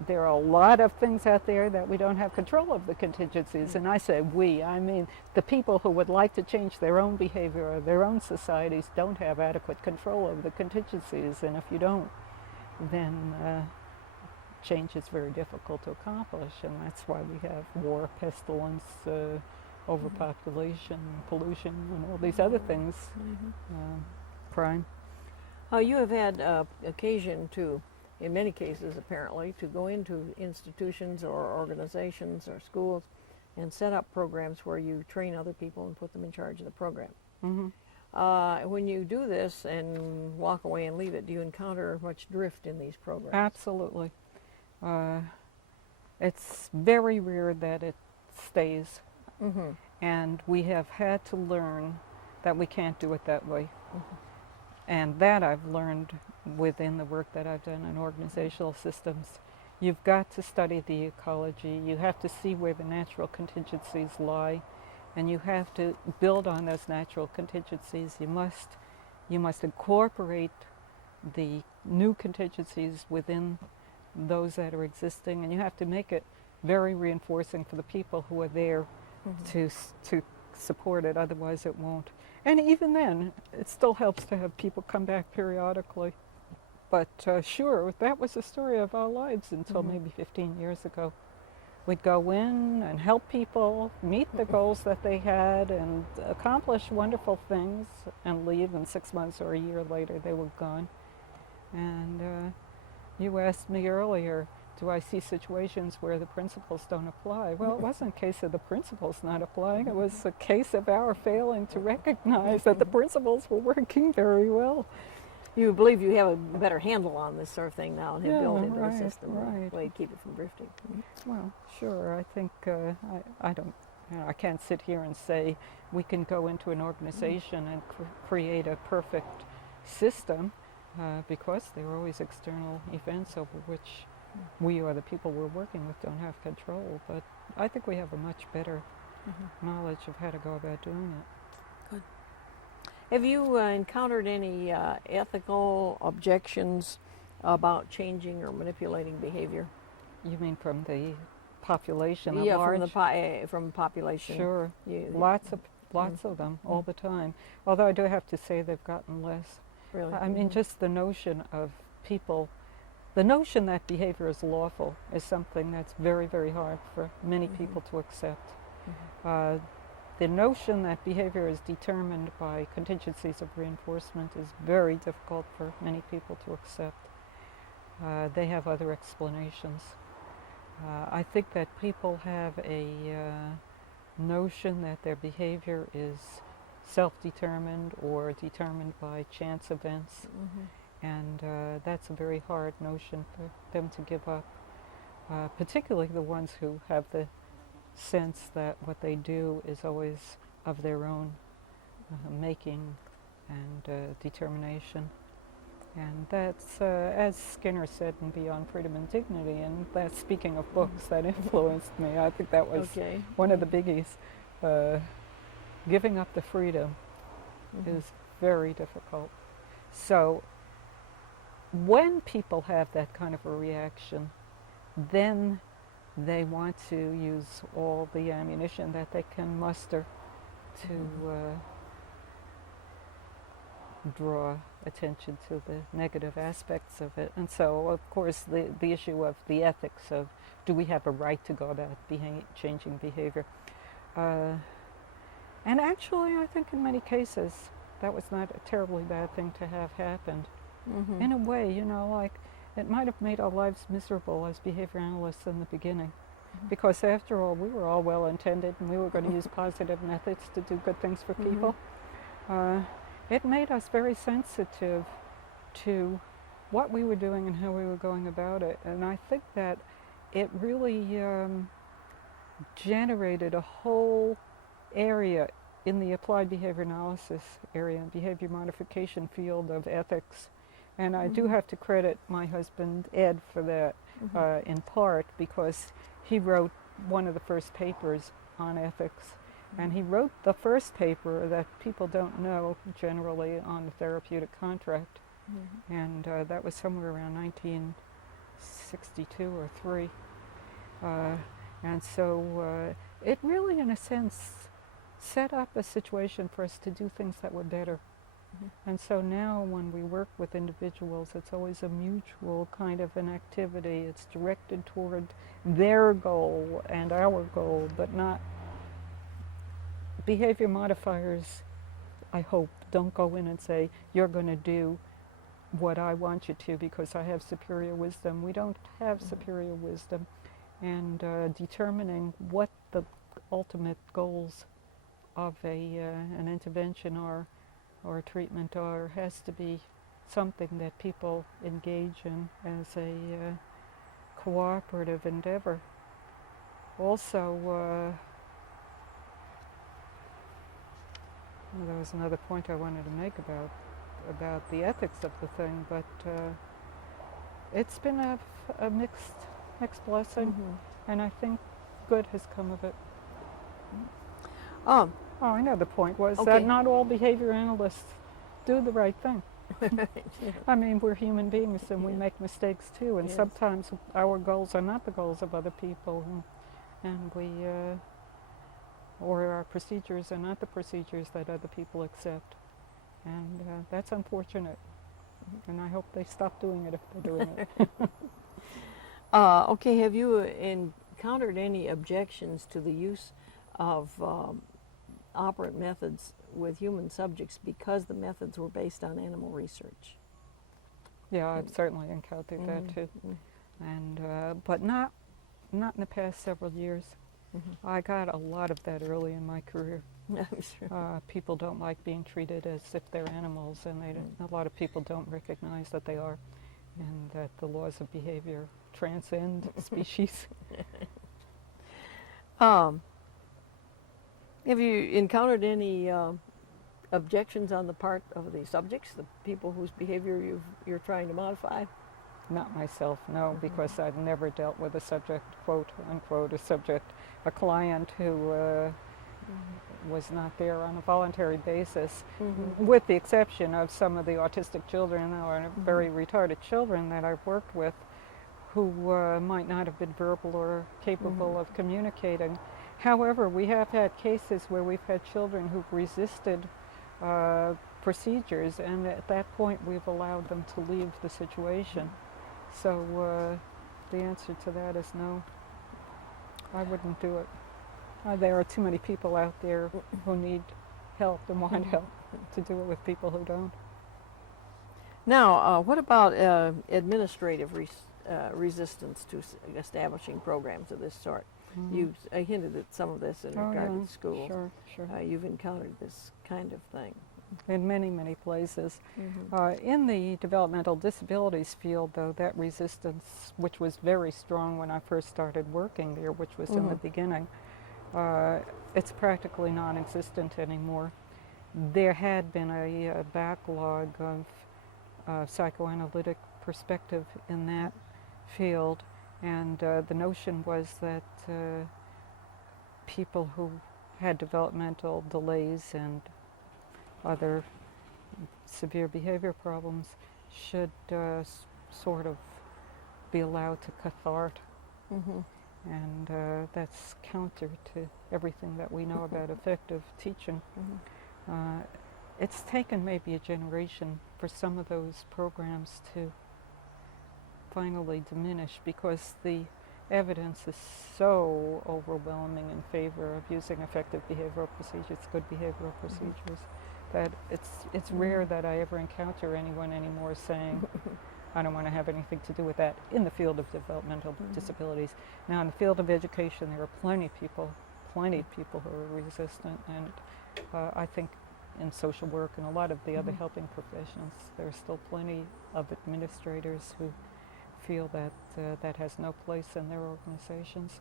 There are a lot of things out there that we don't have control of the contingencies. And I say we, I mean the people who would like to change their own behavior or their own societies don't have adequate control of the contingencies. And if you don't, then change is very difficult to accomplish. And that's why we have war, pestilence, overpopulation, pollution, and all these other things, crime. You have had occasion to, in many cases apparently, to go into institutions or organizations or schools and set up programs where you train other people and put them in charge of the program. When you do this and walk away and leave it, do you encounter much drift in these programs? Absolutely. It's very rare that it stays. And we have had to learn that we can't do it that way. And that I've learned within the work that I've done in organizational systems. You've got to study the ecology. You have to see where the natural contingencies lie, and you have to build on those natural contingencies. You must incorporate the new contingencies within those that are existing, and you have to make it very reinforcing for the people who are there to support it. Otherwise, it won't. And even then, it still helps to have people come back periodically. But sure, that was the story of our lives until maybe 15 years ago. We'd go in and help people meet the goals that they had and accomplish wonderful things and leave, and 6 months or a year later they were gone. And you asked me earlier, do I see situations where the principles don't apply? Well, it wasn't a case of the principles not applying. It was a case of our failing to recognize that the principles were working very well. You believe you have a better handle on this sort of thing now and have built into the system, right. way to keep it from drifting. Well, sure. I think I don't. I can't sit here and say we can go into an organization and create a perfect system because there are always external events over which we or the people we're working with don't have control. But I think we have a much better knowledge of how to go about doing it. Good. Have you encountered any ethical objections about changing or manipulating behavior? You mean from the population at Yeah, large? from population. Sure. Lots of them all the time. Although I do have to say they've gotten less. Really? I mean, just the notion of people, the notion that behavior is lawful is something that's very, very hard for many people to accept. The notion that behavior is determined by contingencies of reinforcement is very difficult for many people to accept. They have other explanations. I think that people have a notion that their behavior is self-determined or determined by chance events, and that's a very hard notion for them to give up, particularly the ones who have the sense that what they do is always of their own making and determination. And that's, as Skinner said in Beyond Freedom and Dignity, and that's speaking of books that influenced me, I think that was one of the biggies. Giving up the freedom is very difficult. So when people have that kind of a reaction, then they want to use all the ammunition that they can muster to draw attention to the negative aspects of it. And so, of course, the issue of the ethics of, do we have a right to go about changing behavior? And actually, I think in many cases, that was not a terribly bad thing to have happened. In a way, you know, like, it might have made our lives miserable as behavior analysts in the beginning. Because after all, we were all well-intended and we were going to use positive methods to do good things for people. it made us very sensitive to what we were doing and how we were going about it. And I think that it really generated a whole area in the applied behavior analysis area, behavior modification field of ethics. And I do have to credit my husband, Ed, for that in part because he wrote one of the first papers on ethics. And he wrote the first paper that people don't know generally on the therapeutic contract. And that was somewhere around 1962 or 3. And so it really, in a sense, set up a situation for us to do things that were better. And so now when we work with individuals, it's always a mutual kind of an activity. It's directed toward their goal and our goal, but not behavior modifiers, I hope, don't go in and say, you're going to do what I want you to because I have superior wisdom. We don't have superior wisdom. And determining what the ultimate goals of an intervention or treatment are has to be something that people engage in as a cooperative endeavor. Also, there was another point I wanted to make about the ethics of the thing, but it's been a mixed blessing, and I think good has come of it. Oh, I know the point was that not all behavior analysts do the right thing. I mean, we're human beings and we make mistakes too, and sometimes our goals are not the goals of other people, and we or our procedures are not the procedures that other people accept, and that's unfortunate. And I hope they stop doing it if they're doing it. Okay, have you encountered any objections to the use of operant methods with human subjects because the methods were based on animal research? Yeah, I've certainly encountered that too, and but not in the past several years. I got a lot of that early in my career. I'm sure. People don't like being treated as if they're animals, and a lot of people don't recognize that they are, and that the laws of behavior transcend species. Have you encountered any objections on the part of the subjects, the people whose behavior you're trying to modify? Not myself, no, because I've never dealt with a subject, quote unquote, a client who was not there on a voluntary basis, with the exception of some of the autistic children or very retarded children that I've worked with who might not have been verbal or capable of communicating. However, we have had cases where we've had children who've resisted procedures, and at that point we've allowed them to leave the situation. So the answer to that is no. I wouldn't do it. There are too many people out there who need help and want help to do it with people who don't. Now, what about administrative resistance to establishing programs of this sort? You hinted at some of this in regard to school. Sure. You've encountered this kind of thing. In many, many places. In the developmental disabilities field, though, that resistance, which was very strong when I first started working there, which was in the beginning, it's practically non-existent anymore. There had been a backlog of psychoanalytic perspective in that field, and the notion was that people who had developmental delays and other severe behavior problems should sort of be allowed to cathart. And that's counter to everything that we know about effective teaching. It's taken maybe a generation for some of those programs to finally diminish because the evidence is so overwhelming in favor of using effective behavioral procedures, good behavioral procedures, that it's rare that I ever encounter anyone anymore saying, I don't want to have anything to do with that in the field of developmental disabilities. Now, in the field of education, there are plenty of people who are resistant, and I think in social work and a lot of the other helping professions. There are still plenty of administrators who feel that that has no place in their organizations.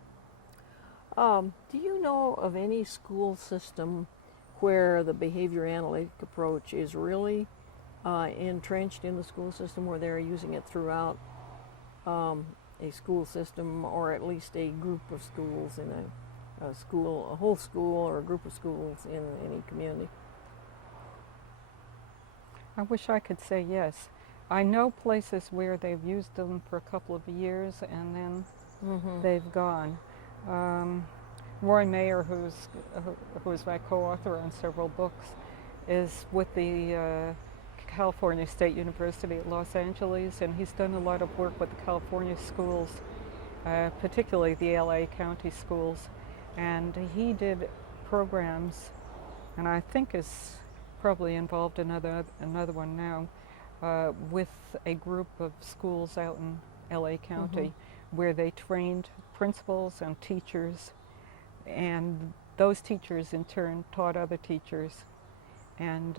Do you know of any school system where the behavior analytic approach is really entrenched in the school system, where they're using it throughout a school system, or at least a group of schools in a school, a whole school, or a group of schools in any community? I wish I could say yes. I know places where they've used them for a couple of years and then they've gone. Roy Mayer, who is my co-author on several books, is with the California State University at Los Angeles, and he's done a lot of work with the California schools, particularly the LA County schools. And he did programs, and I think is probably involved in another one now, with a group of schools out in LA County where they trained principals and teachers, and those teachers in turn taught other teachers, and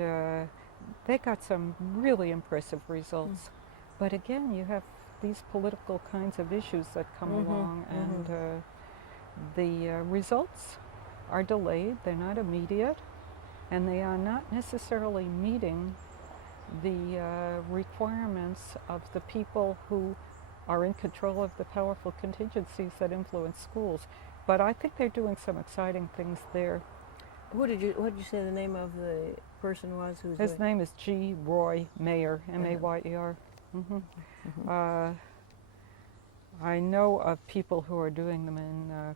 they got some really impressive results. But again, you have these political kinds of issues that come along, and the results are delayed, they're not immediate, and they are not necessarily meeting the requirements of the people who are in control of the powerful contingencies that influence schools. But I think they're doing some exciting things there. What did you say the name of the person was? His name is G. Roy Mayer, M-A-Y-E-R. I know of people who are doing them in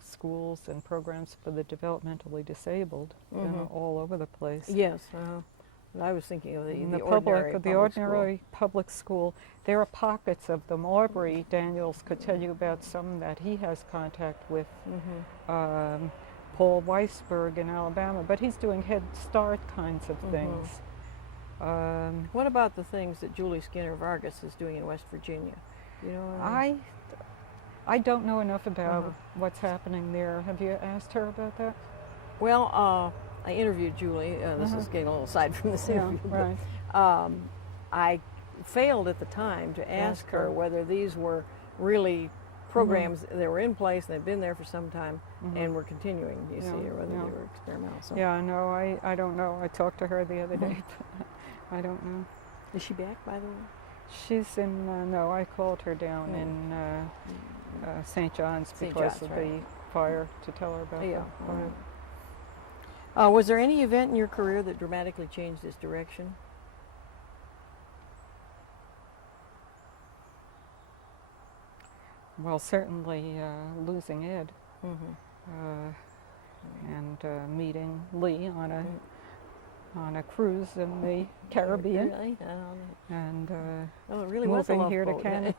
schools and programs for the developmentally disabled, all over the place. Yes. I was thinking of the ordinary public school. There are pockets of them. Aubrey Daniels could tell you about some that he has contact with. Paul Weisberg in Alabama, but he's doing Head Start kinds of things. What about the things that Julie Skinner Vargas is doing in West Virginia? You know, I don't know enough about what's happening there. Have you asked her about that? Well, I interviewed Julie. This is getting a little aside from this interview. Right. I failed at the time to ask her whether these were really programs that were in place and they've been there for some time and were continuing, you see, or whether they were experimental. So. Yeah, no, I don't know. I talked to her the other day, but I don't know. Is she back, by the way? She's in, no, I called her down in St. John's because of the fire to tell her about that. Was there any event in your career that dramatically changed its direction? Well, certainly losing Ed and meeting Lee on a cruise in the Caribbean, Really? and it really was a moving love here to boat.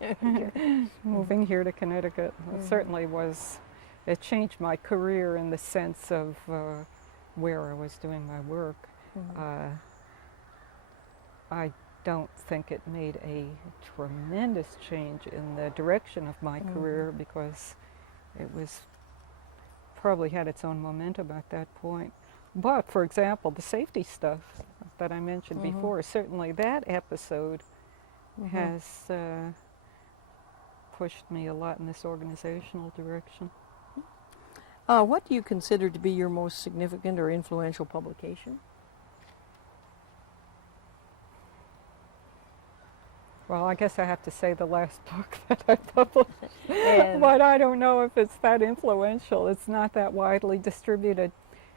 moving here to Connecticut. It certainly was. It changed my career in the sense of where I was doing my work. I don't think it made a tremendous change in the direction of my career, because it was probably had its own momentum at that point. But, for example, the safety stuff that I mentioned before, certainly that episode has pushed me a lot in this organizational direction. What do you consider to be your most significant or influential publication? Well, I guess I have to say the last book that I published, but I don't know if it's that influential. It's not that widely distributed.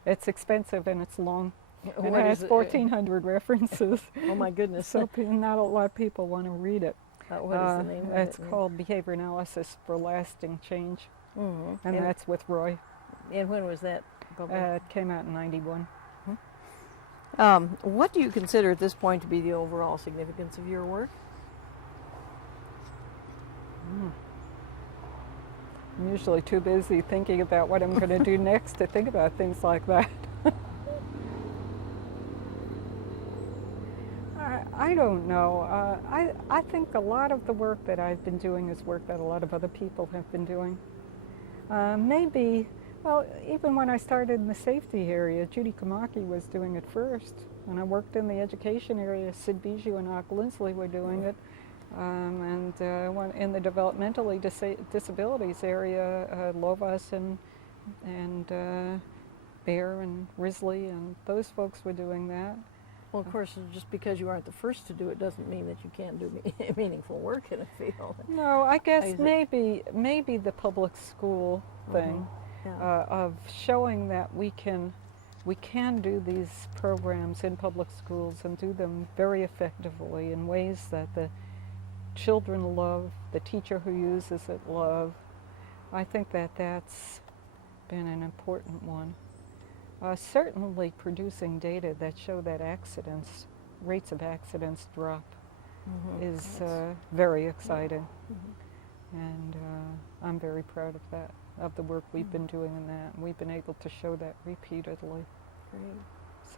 It's expensive and it's long. It has 1,400 references. Oh my goodness. So not a lot of people want to read it. What is the name of it? It's called Behavior Analysis for Lasting Change, and that's with Roy. And when was that published? It came out in '91. What do you consider at this point to be the overall significance of your work? I'm usually too busy thinking about what I'm going to do next to think about things like that. I don't know. I think a lot of the work that I've been doing is work that a lot of other people have been doing. Maybe Well, even when I started in the safety area, Judy Kamaki was doing it first. When I worked in the education area, Sid Bijou and Ark Lindsley were doing it. When in the developmentally disabilities area, Lovas and Bear and Risley and those folks were doing that. Well, of course, just because you aren't the first to do it doesn't mean that you can't do meaningful work in a field. No, I guess maybe the public school thing Yeah. of showing that we can do these programs in public schools and do them very effectively in ways that the children love, the teacher who uses it love. I think that that's been an important one. Certainly producing data that show that rates of accidents drop is very exciting. And I'm very proud of that, of the work we've been doing in that. And we've been able to show that repeatedly. Great.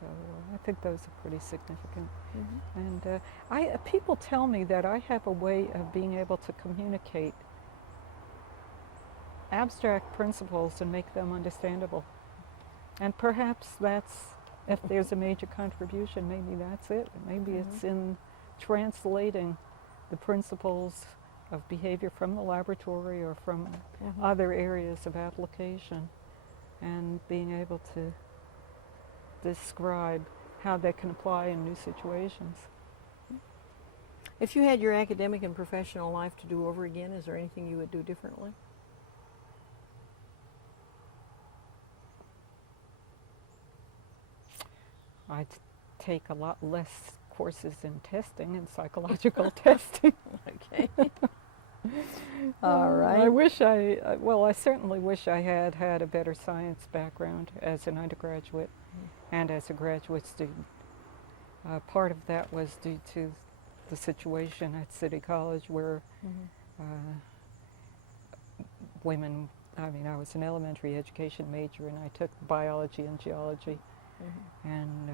So I think those are pretty significant. And people tell me that I have a way of being able to communicate abstract principles and make them understandable. And perhaps that's, if there's a major contribution, maybe that's it. Maybe it's in translating the principles of behavior from the laboratory or from other areas of application and being able to describe how they can apply in new situations. If you had your academic and professional life to do over again, is there anything you would do differently? I'd take a lot less courses in testing and psychological testing. Okay. All right. I certainly wish I had had a better science background as an undergraduate and as a graduate student. Part of that was due to the situation at City College where women, I was an elementary education major and I took biology and geology. And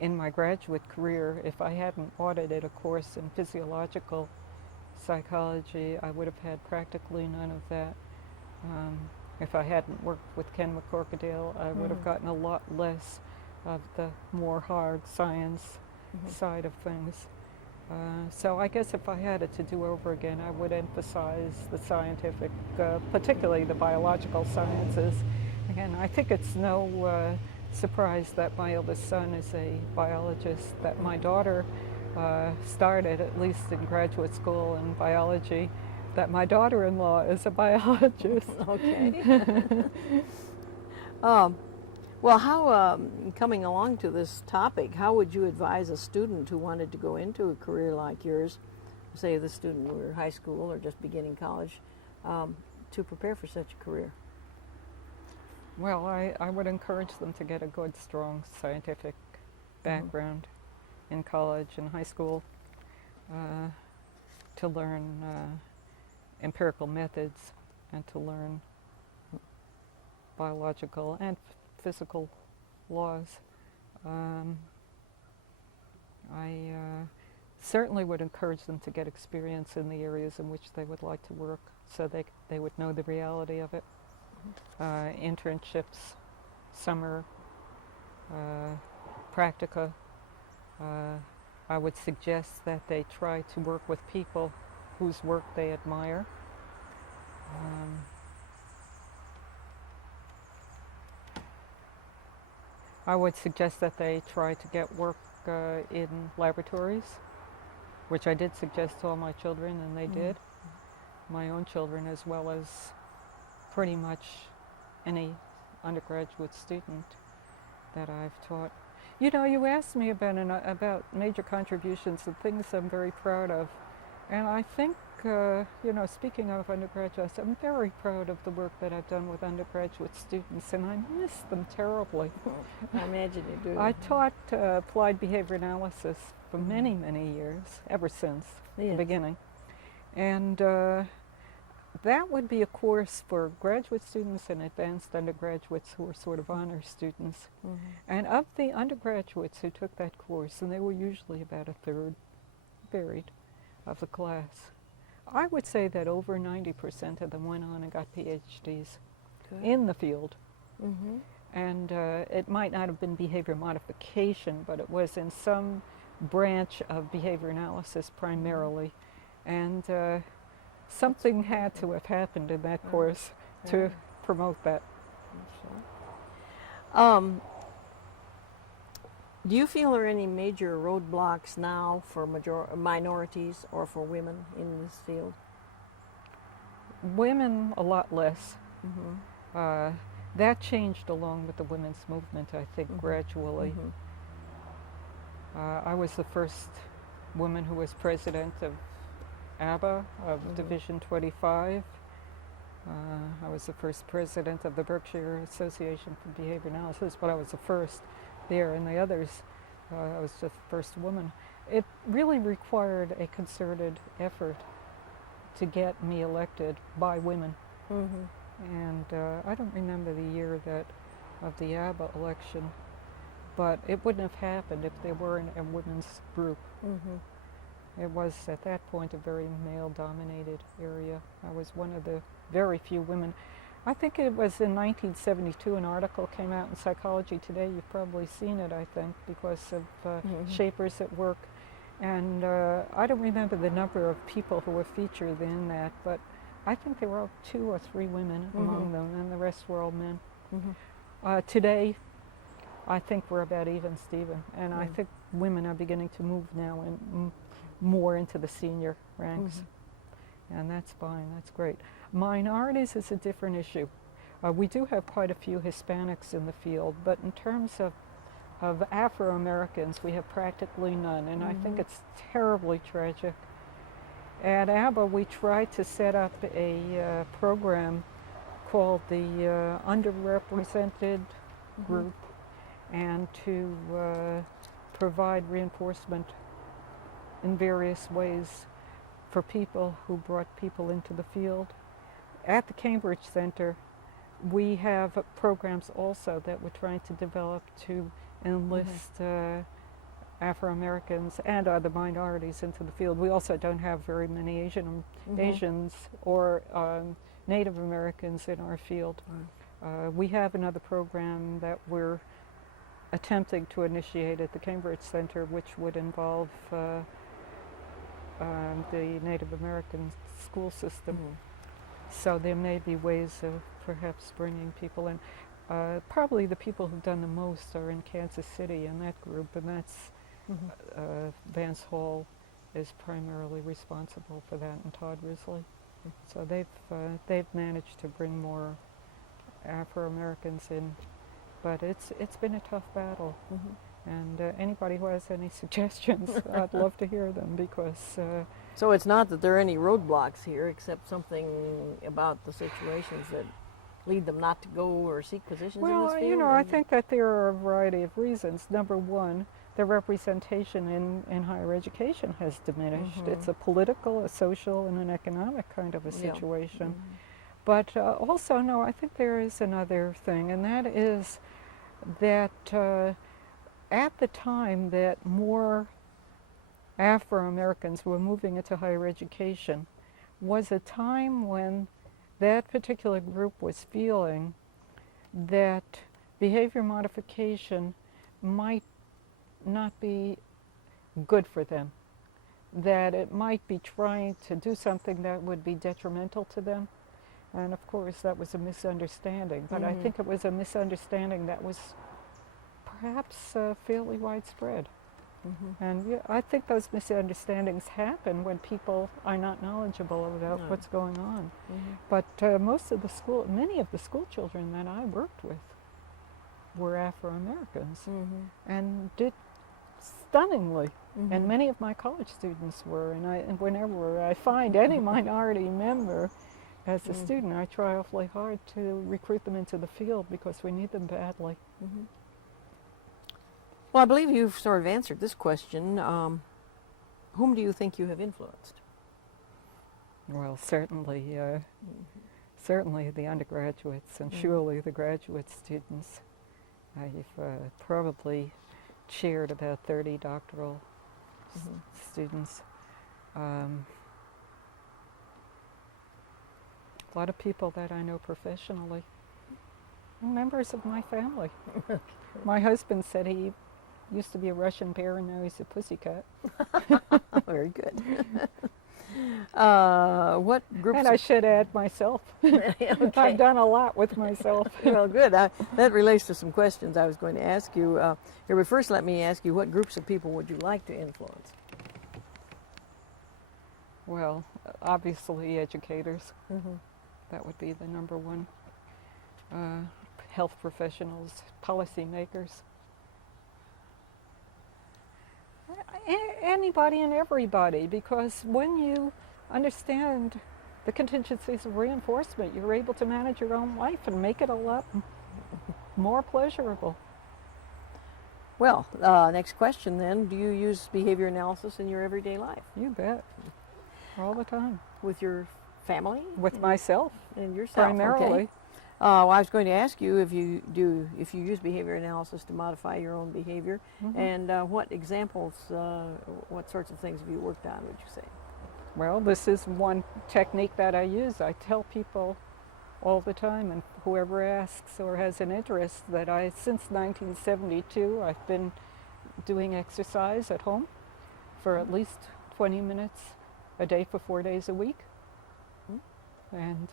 in my graduate career, if I hadn't audited a course in physiological psychology, I would have had practically none of that. If I hadn't worked with Ken McCorkadale, I would have gotten a lot less of the more hard science side of things. So I guess if I had it to do over again, I would emphasize the scientific, particularly the biological sciences. Again, I think it's no surprise that my eldest son is a biologist, that my daughter started, at least in graduate school in biology, that my daughter-in-law is a biologist. Okay. Well, how, coming along to this topic, how would you advise a student who wanted to go into a career like yours, say the student who were in high school or just beginning college, to prepare for such a career? Well, I would encourage them to get a good, strong scientific background in college and high school, to learn empirical methods and to learn biological and physical laws. I certainly would encourage them to get experience in the areas in which they would like to work so they would know the reality of it. Internships, summer, practica. I would suggest that they try to work with people whose work they admire. I would suggest that they try to get work in laboratories, which I did suggest to all my children, and they did. My own children, as well as pretty much any undergraduate student that I've taught. You know, you asked me about major contributions and things I'm very proud of. And I think, speaking of undergraduates, I'm very proud of the work that I've done with undergraduate students, and I miss them terribly. I imagine you do. I taught applied behavior analysis for many, many years, ever since the beginning. And that would be a course for graduate students and advanced undergraduates who are sort of honor students. And of the undergraduates who took that course, and they were usually about a third, varied, of the class, I would say that over 90% of them went on and got PhDs. Good. in the field. Mm-hmm. And it might not have been behavior modification, but it was in some branch of behavior analysis primarily. And something had to have happened in that course to promote that. Do you feel there are any major roadblocks now for minorities or for women in this field? Women, a lot less. Mm-hmm. That changed along with the women's movement, I think, gradually. I was the first woman who was president of ABBA, of Division 25. I was the first president of the Berkshire Association for Behavior Analysis, but I was the first there, and the others, I was the first woman. It really required a concerted effort to get me elected by women. And I don't remember the year of the ABBA election, but it wouldn't have happened if there weren't a women's group. It was at that point a very male-dominated area. I was one of the very few women. I think it was in 1972 an article came out in Psychology Today. You've probably seen it, I think, because of Shapers at Work. And I don't remember the number of people who were featured in that, but I think there were 2 or 3 women among them, and the rest were all men. Today, I think we're about even, Stephen, and I think women are beginning to move now more into the senior ranks, and that's fine, that's great. Minorities is a different issue. We do have quite a few Hispanics in the field, but in terms of Afro-Americans, we have practically none, and I think it's terribly tragic. At ABBA, we tried to set up a program called the Underrepresented Group, and to provide reinforcement in various ways for people who brought people into the field. At the Cambridge Center, we have programs also that we're trying to develop to enlist Afro-Americans and other minorities into the field. We also don't have very many Asians or Native Americans in our field. We have another program that we're attempting to initiate at the Cambridge Center, which would involve the Native American school system. So there may be ways of perhaps bringing people in. Probably the people who've done the most are in Kansas City in that group, and that's Vance Hall is primarily responsible for that, and Todd Risley. So they've managed to bring more Afro-Americans in, but it's been a tough battle. And anybody who has any suggestions, I'd love to hear them, because So it's not that there are any roadblocks here, except something about the situations that lead them not to go or seek positions in this field? Well, you know, I think that there are a variety of reasons. Number one, the representation in higher education has diminished. It's a political, a social, and an economic kind of a situation. But also, no, I think there is another thing, and that is that at the time that more Afro-Americans were moving into higher education was a time when that particular group was feeling that behavior modification might not be good for them, that it might be trying to do something that would be detrimental to them. And of course that was a misunderstanding, but I think it was a misunderstanding that was perhaps fairly widespread. And yeah, I think those misunderstandings happen when people are not knowledgeable about what's going on. But many of the school children that I worked with were Afro-Americans and did stunningly. And many of my college students were. And whenever I find any minority member as a student, I try awfully hard to recruit them into the field because we need them badly. Well, I believe you've sort of answered this question. Whom do you think you have influenced? Well, certainly the undergraduates, and surely the graduate students. I've probably chaired about 30 doctoral students. A lot of people that I know professionally. Members of my family. My husband said he used to be a Russian bear and now he's a pussycat. Very good. What groups? And I should add myself. Okay. I've done a lot with myself. Well, good. That relates to some questions I was going to ask you. Here, but first, let me ask you, what groups of people would you like to influence? Well, obviously educators. Mm-hmm. That would be the number one. Health professionals, policymakers. Anybody and everybody, because when you understand the contingencies of reinforcement, you're able to manage your own life and make it a lot more pleasurable. Well, next question then. Do you use behavior analysis in your everyday life? You bet. All the time. With your family? With myself, And yourself? primarily. Okay. Well, I was going to ask you if you use behavior analysis to modify your own behavior, Mm-hmm. and what examples, what sorts of things have you worked on, would you say? Well, this is one technique that I use. I tell people all the time, and whoever asks or has an interest, that since 1972, I've been doing exercise at home for at least 20 minutes a day for 4 days a week. And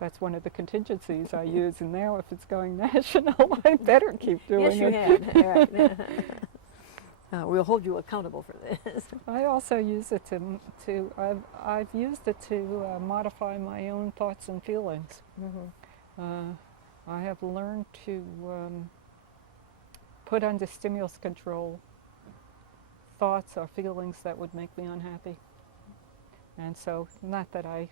that's one of the contingencies I use, and now if it's going national, I better keep doing Yes, you it. have. Right. We'll hold you accountable for this. I also use it I've used it to modify my own thoughts and feelings. Mm-hmm. I have learned to put under stimulus control thoughts or feelings that would make me unhappy. And so, not that I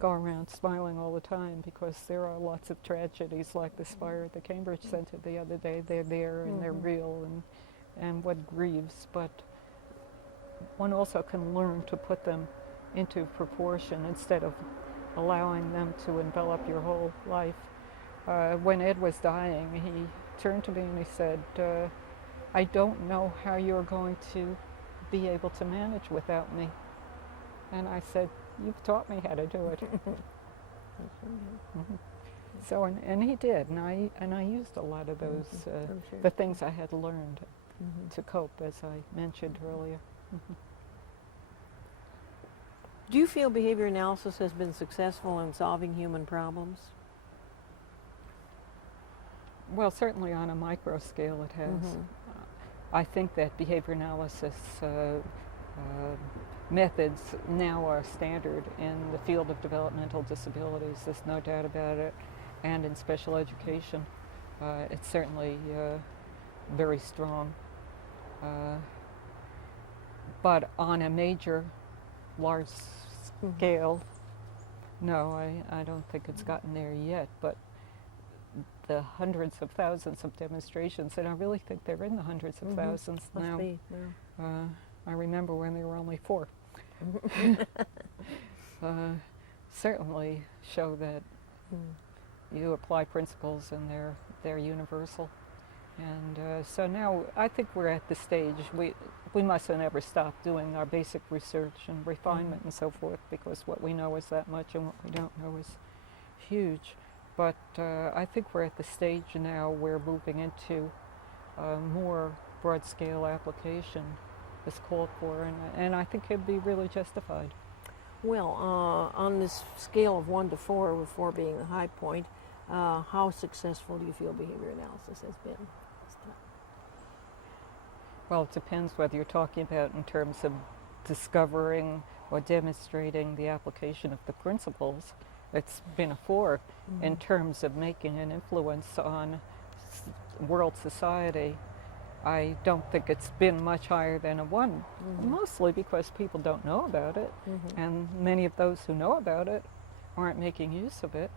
go around smiling all the time, because there are lots of tragedies like this fire at the Cambridge Center the other day. They're there and they're real, and what grieves, but one also can learn to put them into proportion instead of allowing them to envelop your whole life. When Ed was dying, he turned to me and he said, I don't know how you're going to be able to manage without me. And I said, you've taught me how to do it. So, and he did, and I used a lot of those, the things I had learned to cope, as I mentioned earlier. Do you feel behavior analysis has been successful in solving human problems? Well, certainly on a micro scale it has. I think that behavior analysis methods now are standard in the field of developmental disabilities, there's no doubt about it, and in special education. It's certainly very strong. But on a major, large scale, no, I don't think it's gotten there yet, but the hundreds of thousands of demonstrations, and I really think they're in the hundreds of thousands now. Must be, yeah. I remember when there were only 4. Certainly show that you apply principles and they're universal. And so now I think we're at the stage, we mustn't ever stop doing our basic research and refinement and so forth, because what we know is that much and what we don't know is huge. But I think we're at the stage now where moving into more broad-scale application is called for, and I think it'd be really justified. Well, on this scale of 1 to 4, with 4 being the high point, how successful do you feel behavior analysis has been? Well, it depends whether you're talking about in terms of discovering or demonstrating the application of the principles. It's been a 4 in terms of making an influence on world society. I don't think it's been much higher than a 1, mostly because people don't know about it, and many of those who know about it aren't making use of it,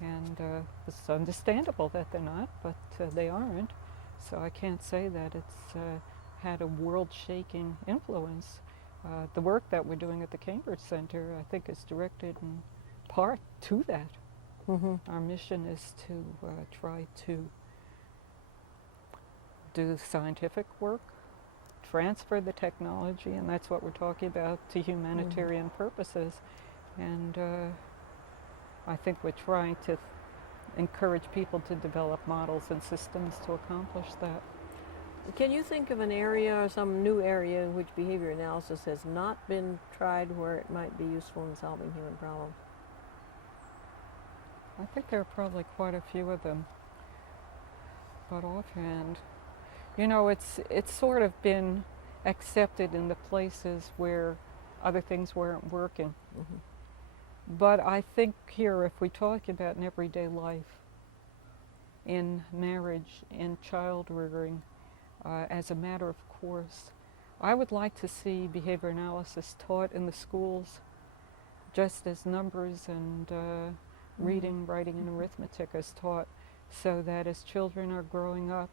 and it's understandable that they're not, but they aren't, so I can't say that it's had a world-shaking influence. The work that we're doing at the Cambridge Center, I think, is directed in part to that. Our mission is to try to do scientific work, transfer the technology, and that's what we're talking about, to humanitarian purposes. And I think we're trying to encourage people to develop models and systems to accomplish that. Can you think of an area or some new area in which behavior analysis has not been tried where it might be useful in solving human problems? I think there are probably quite a few of them, but offhand, you know, it's sort of been accepted in the places where other things weren't working. Mm-hmm. But I think here, if we talk about in everyday life, in marriage, in child rearing, as a matter of course, I would like to see behavior analysis taught in the schools just as numbers and reading, writing, and arithmetic is taught, so that as children are growing up,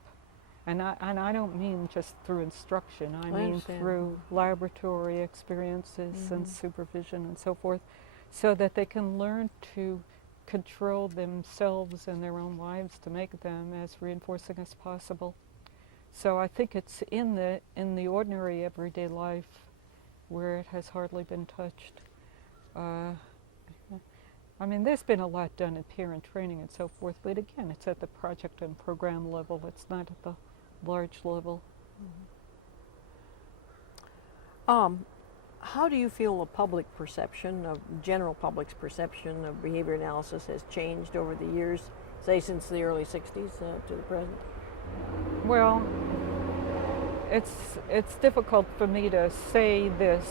and I don't mean just through instruction, I mean through laboratory experiences and supervision and so forth, so that they can learn to control themselves and their own lives to make them as reinforcing as possible. So I think it's in the ordinary everyday life where it has hardly been touched. I mean, there's been a lot done in parent training and so forth, but again, it's at the project and program level. It's not at the large level. How do you feel the public perception, of general public's perception of behavior analysis has changed over the years, say since the early 60s to the present? Well, it's difficult for me to say this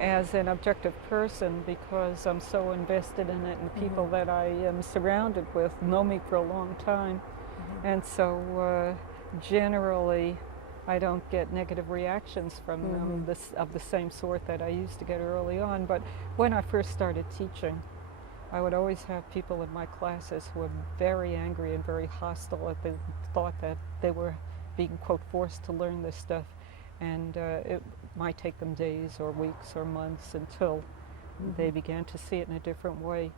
as an objective person because I'm so invested in it, and the people that I am surrounded with know me for a long time. And so generally I don't get negative reactions from them of the same sort that I used to get early on. But when I first started teaching, I would always have people in my classes who were very angry and very hostile at the thought that they were being, quote, forced to learn this stuff. And it might take them days or weeks or months until they began to see it in a different way.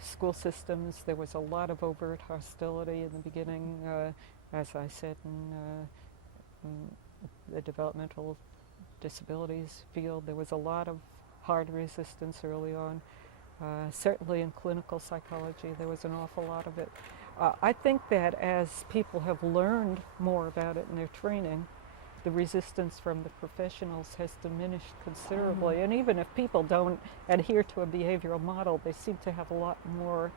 School systems, there was a lot of overt hostility in the beginning, as I said, in the developmental disabilities field. There was a lot of hard resistance early on. Certainly in clinical psychology, there was an awful lot of it. I think that as people have learned more about it in their training, the resistance from the professionals has diminished considerably. And even if people don't adhere to a behavioral model, they seem to have a lot more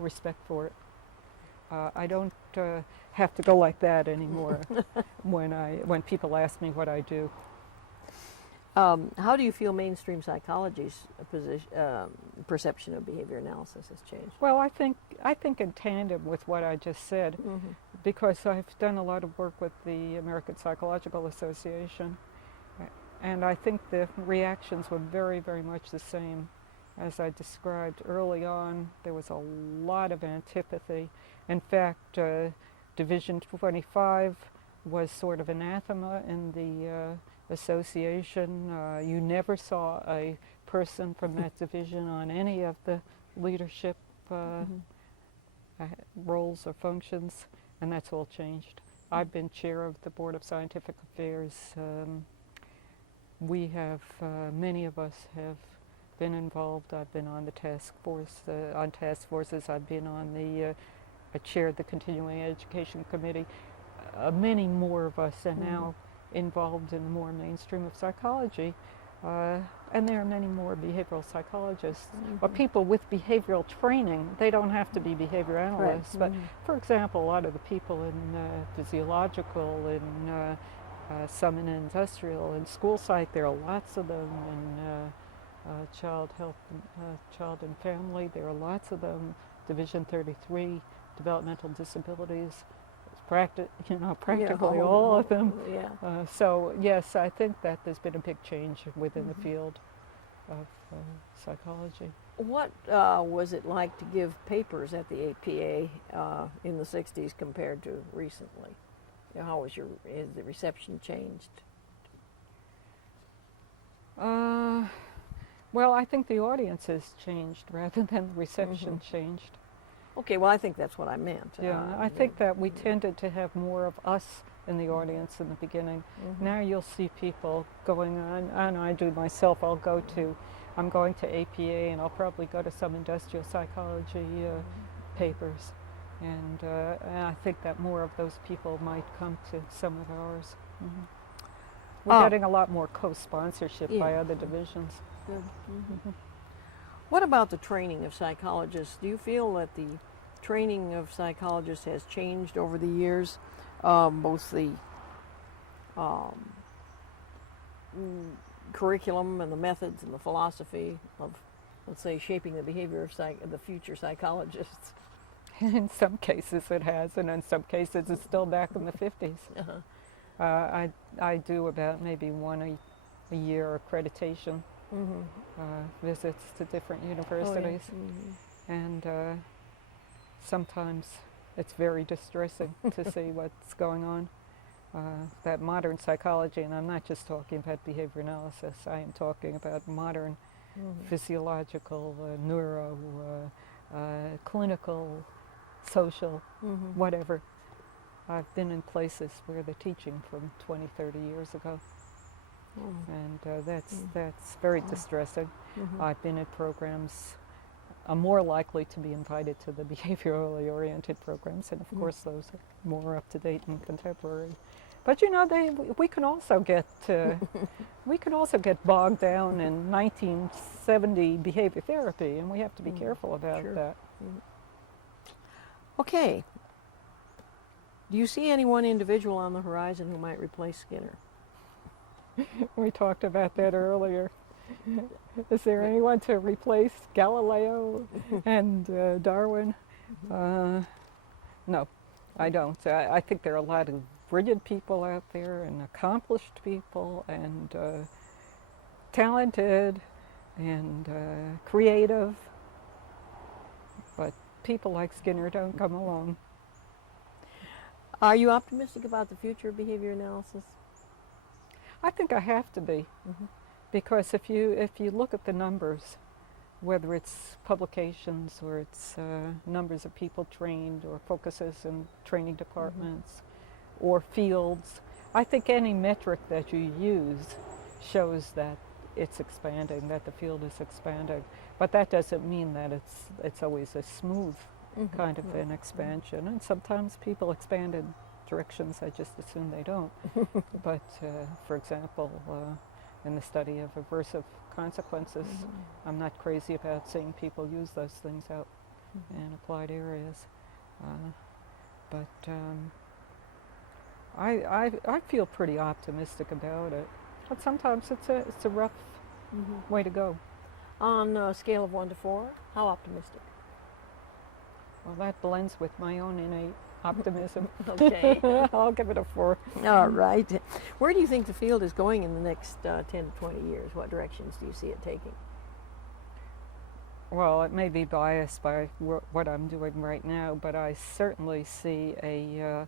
respect for it. I don't have to go like that anymore when people ask me what I do. How do you feel mainstream psychology's perception of behavior analysis has changed? Well, I think in tandem with what I just said, because I've done a lot of work with the American Psychological Association, and I think the reactions were very, very much the same as I described early on. There was a lot of antipathy. In fact, Division 25 was sort of anathema in the association. You never saw a person from that division on any of the leadership roles or functions, and that's all changed. I've been chair of the Board of Scientific Affairs. We have, many of us have been involved. I've been on the task force, on task forces. I've been on the, I chaired the Continuing Education Committee. Many more of us are now involved in more mainstream of psychology, and there are many more behavioral psychologists or people with behavioral training. They don't have to be behavior analysts, but for example, a lot of the people in physiological, in some in industrial, in school psych, there are lots of them, in child health, child and family, there are lots of them. Division 33, developmental disabilities, practically all of them. So yes, I think that there's been a big change within the field of psychology. What was it like to give papers at the APA in the 60s compared to recently? How was has the reception changed? Well, I think the audience has changed rather than the reception changed. Okay, well, I think that's what I meant. Yeah, I think that we tended to have more of us in the audience in the beginning. Now you'll see people going on, and I do myself, I'm going to APA, and I'll probably go to some industrial psychology papers. And I think that more of those people might come to some of ours. We're getting a lot more co-sponsorship by other divisions. Good. What about the training of psychologists? Do you feel that the training of psychologists has changed over the years? Both the curriculum and the methods and the philosophy of, let's say, shaping the behavior of the future psychologists? In some cases it has, and in some cases it's still back in the 50s. I do about maybe one a year accreditation visits to different universities. And sometimes it's very distressing to see what's going on. That modern psychology, and I'm not just talking about behavior analysis, I am talking about modern physiological, neuro, clinical, social, whatever. I've been in places where they're teaching from 20, 30 years ago. And that's very distressing. I've been in programs. I'm more likely to be invited to the behaviorally oriented programs, and of course those are more up to date and contemporary. But you know, we can also get bogged down in 1970 behavior therapy, and we have to be careful about that. Okay. Do you see any one individual on the horizon who might replace Skinner? We talked about that earlier. Is there anyone to replace Galileo and Darwin? No, I don't. I think there are a lot of brilliant people out there, and accomplished people, and talented, and creative. But people like Skinner don't come along. Are you optimistic about the future of behavior analysis? I think I have to be, because if you look at the numbers, whether it's publications or it's numbers of people trained or focuses in training departments or fields, I think any metric that you use shows that it's expanding, that the field is expanding. But that doesn't mean that it's always a smooth kind of an expansion. And sometimes people expand in directions I just assume they don't. But for example, in the study of aversive consequences, I'm not crazy about seeing people use those things out in applied areas. But I feel pretty optimistic about it. But sometimes it's a rough way to go. On a scale of 1 to 4, how optimistic? Well, that blends with my own innate optimism. Okay. I'll give it a 4. All right. Where do you think the field is going in the next 10 to 20 years? What directions do you see it taking? Well, it may be biased by what I'm doing right now, but I certainly see a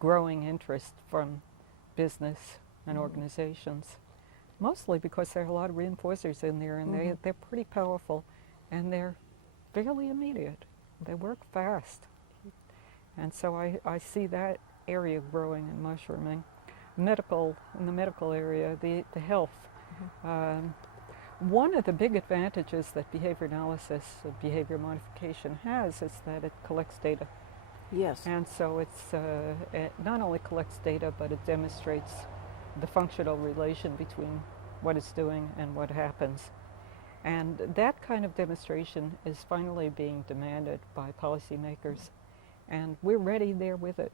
growing interest from business and organizations, mostly because there are a lot of reinforcers in there, and they're pretty powerful, and they're fairly immediate. They work fast. And so I see that area growing and mushrooming. In the medical area, the health. One of the big advantages that behavior analysis, behavior modification has is that it collects data. Yes. And so it not only collects data, but it demonstrates the functional relation between what it's doing and what happens. And that kind of demonstration is finally being demanded by policymakers. And we're ready there with it.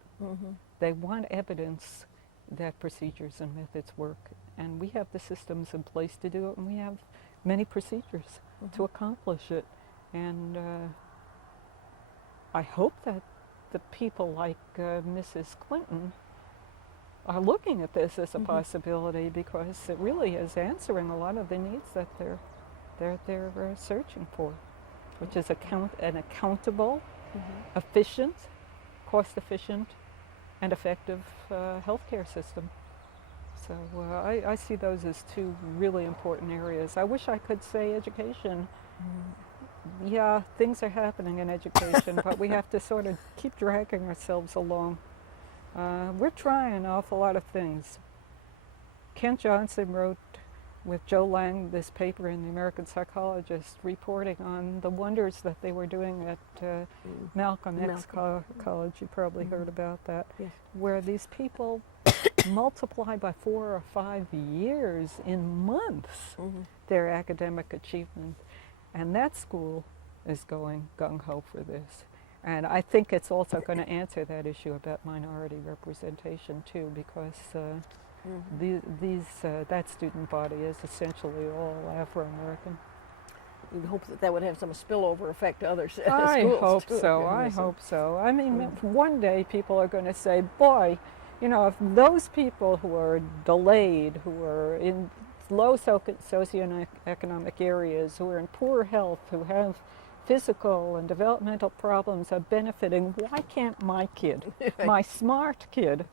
They want evidence that procedures and methods work. And we have the systems in place to do it, and we have many procedures to accomplish it. And I hope that the people like Mrs. Clinton are looking at this as a possibility, because it really is answering a lot of the needs that they're searching for, which is an accountable, efficient, cost-efficient, and effective healthcare system. So I see those as two really important areas. I wish I could say education. Yeah, things are happening in education, but we have to sort of keep dragging ourselves along. We're trying an awful lot of things. Kent Johnson wrote with Joe Lang this paper in the American Psychologist reporting on the wonders that they were doing at Malcolm X College. You probably heard about that, Yes. where these people multiply by 4 or 5 years in months their academic achievement. And that school is going gung-ho for this. And I think it's also going to answer that issue about minority representation too, because that student body is essentially all Afro-American. We hope that that would have some spillover effect to other schools. I hope too, so. I hope so. I mean, one day people are going to say, boy, you know, if those people who are delayed, who are in low socioeconomic areas, who are in poor health, who have physical and developmental problems are benefiting, why can't my kid, my smart kid?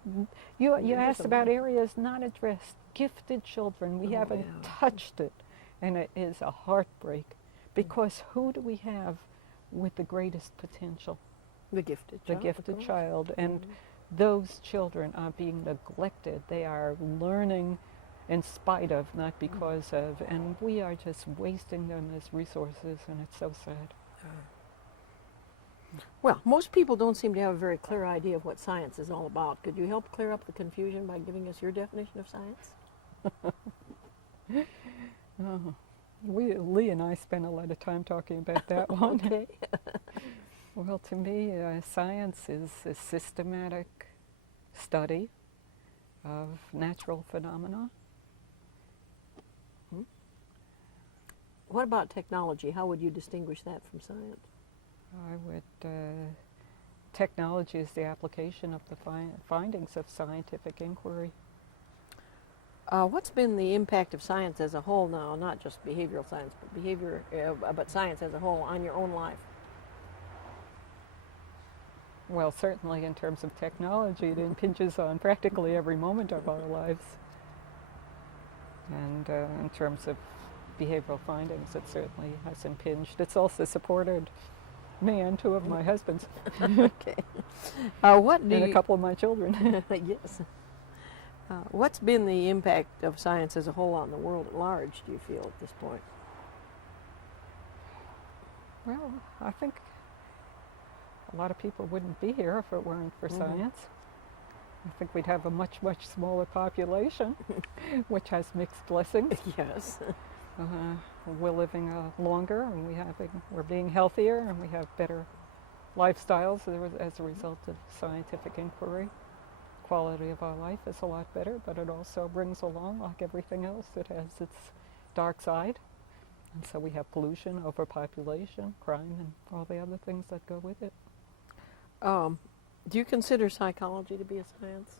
You asked about areas not addressed, gifted children. We haven't touched it, and it is a heartbreak, because who do we have with the greatest potential? The gifted The child. gifted child, and those children are being neglected. They are learning in spite of, not because of, and we are just wasting them as resources, and it's so sad. Well, most people don't seem to have a very clear idea of what science is all about. Could you help clear up the confusion by giving us your definition of science? Lee and I spent a lot of time talking about that one. Okay. Well, to me, science is a systematic study of natural phenomena. What about technology? How would you distinguish that from science? I would, technology is the application of the findings of scientific inquiry. What's been the impact of science as a whole now, not just behavioral science, but science as a whole on your own life? Well, certainly in terms of technology, it impinges on practically every moment of our lives. And in terms of behavioral findings, it certainly has impinged. It's also supported me and 2 of my husbands. Okay. What do and you, a couple of my children. Yes. What's been the impact of science as a whole on the world at large, do you feel, at this point? Well, I think a lot of people wouldn't be here if it weren't for science. I think we'd have a much, much smaller population, which has mixed blessings. Yes. We're living longer, and we're being healthier, and we have better lifestyles as a result of scientific inquiry. Quality of our life is a lot better, but it also brings along, like everything else, it has its dark side. And so we have pollution, overpopulation, crime, and all the other things that go with it. Do you consider psychology to be a science?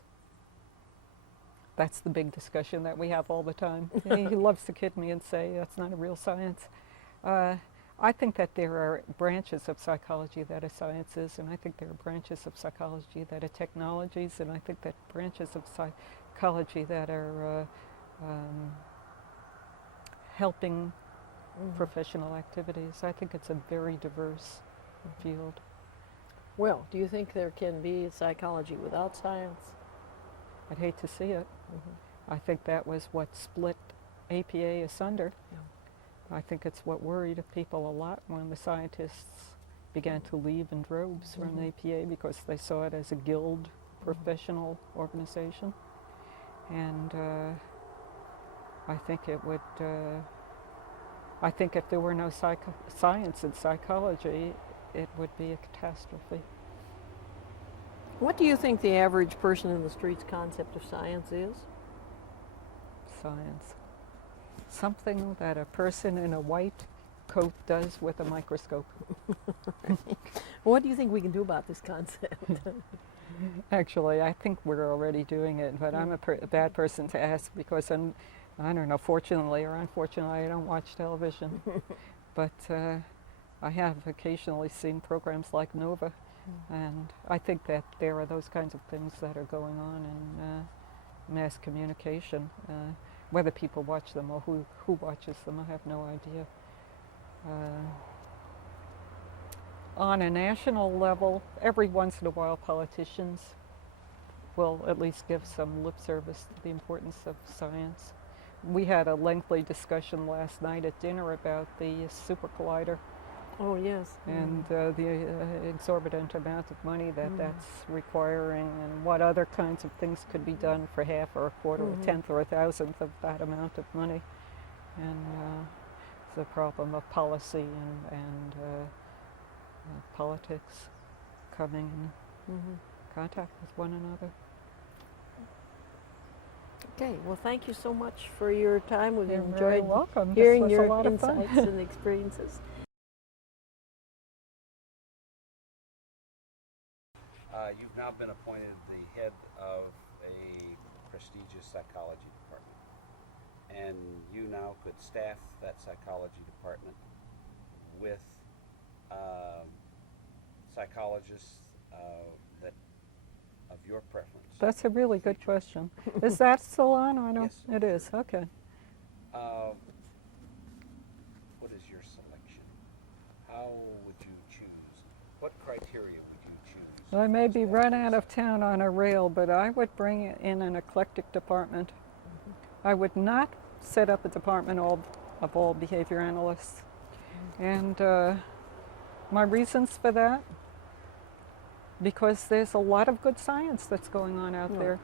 That's the big discussion that we have all the time. He loves to kid me and say that's not a real science. I think that there are branches of psychology that are sciences, and I think there are branches of psychology that are technologies, and I think that branches of psychology that are helping professional activities. I think it's a very diverse field. Well, do you think there can be psychology without science? I'd hate to see it. I think that was what split APA asunder. I think it's what worried people a lot when the scientists began to leave in droves from the APA, because they saw it as a guild professional organization. And I think it would, I think if there were no science in psychology, it would be a catastrophe. What do you think the average person in the street's concept of science is? Science. Something that a person in a white coat does with a microscope. What do you think we can do about this concept? Actually, I think we're already doing it, but I'm a bad person to ask, because I don't know, fortunately or unfortunately, I don't watch television. But I have occasionally seen programs like Nova, and I think that there are those kinds of things that are going on in mass communication. Whether people watch them or who watches them, I have no idea. On a national level, every once in a while politicians will at least give some lip service to the importance of science. we had a lengthy discussion last night at dinner about the super collider Oh, yes. and the exorbitant amount of money that that's requiring, and what other kinds of things could be done for half or a quarter, a tenth or a thousandth of that amount of money. And the problem of policy and politics coming in contact with one another. Okay, well, thank you so much for your time. We've You're very enjoyed welcome. hearing This was a your lot of fun. insights and experiences. You've now been appointed the head of a prestigious psychology department, and you now could staff that psychology department with psychologists that of your preference. That's a really good question. Is that still on? I don't. Yes. It is. Okay. What is your selection? How would you choose? What criteria would you choose? Well, I may be run out of town on a rail, but I would bring in an eclectic department. I would not set up a department of all behavior analysts. And my reasons for that, because there's a lot of good science that's going on out there.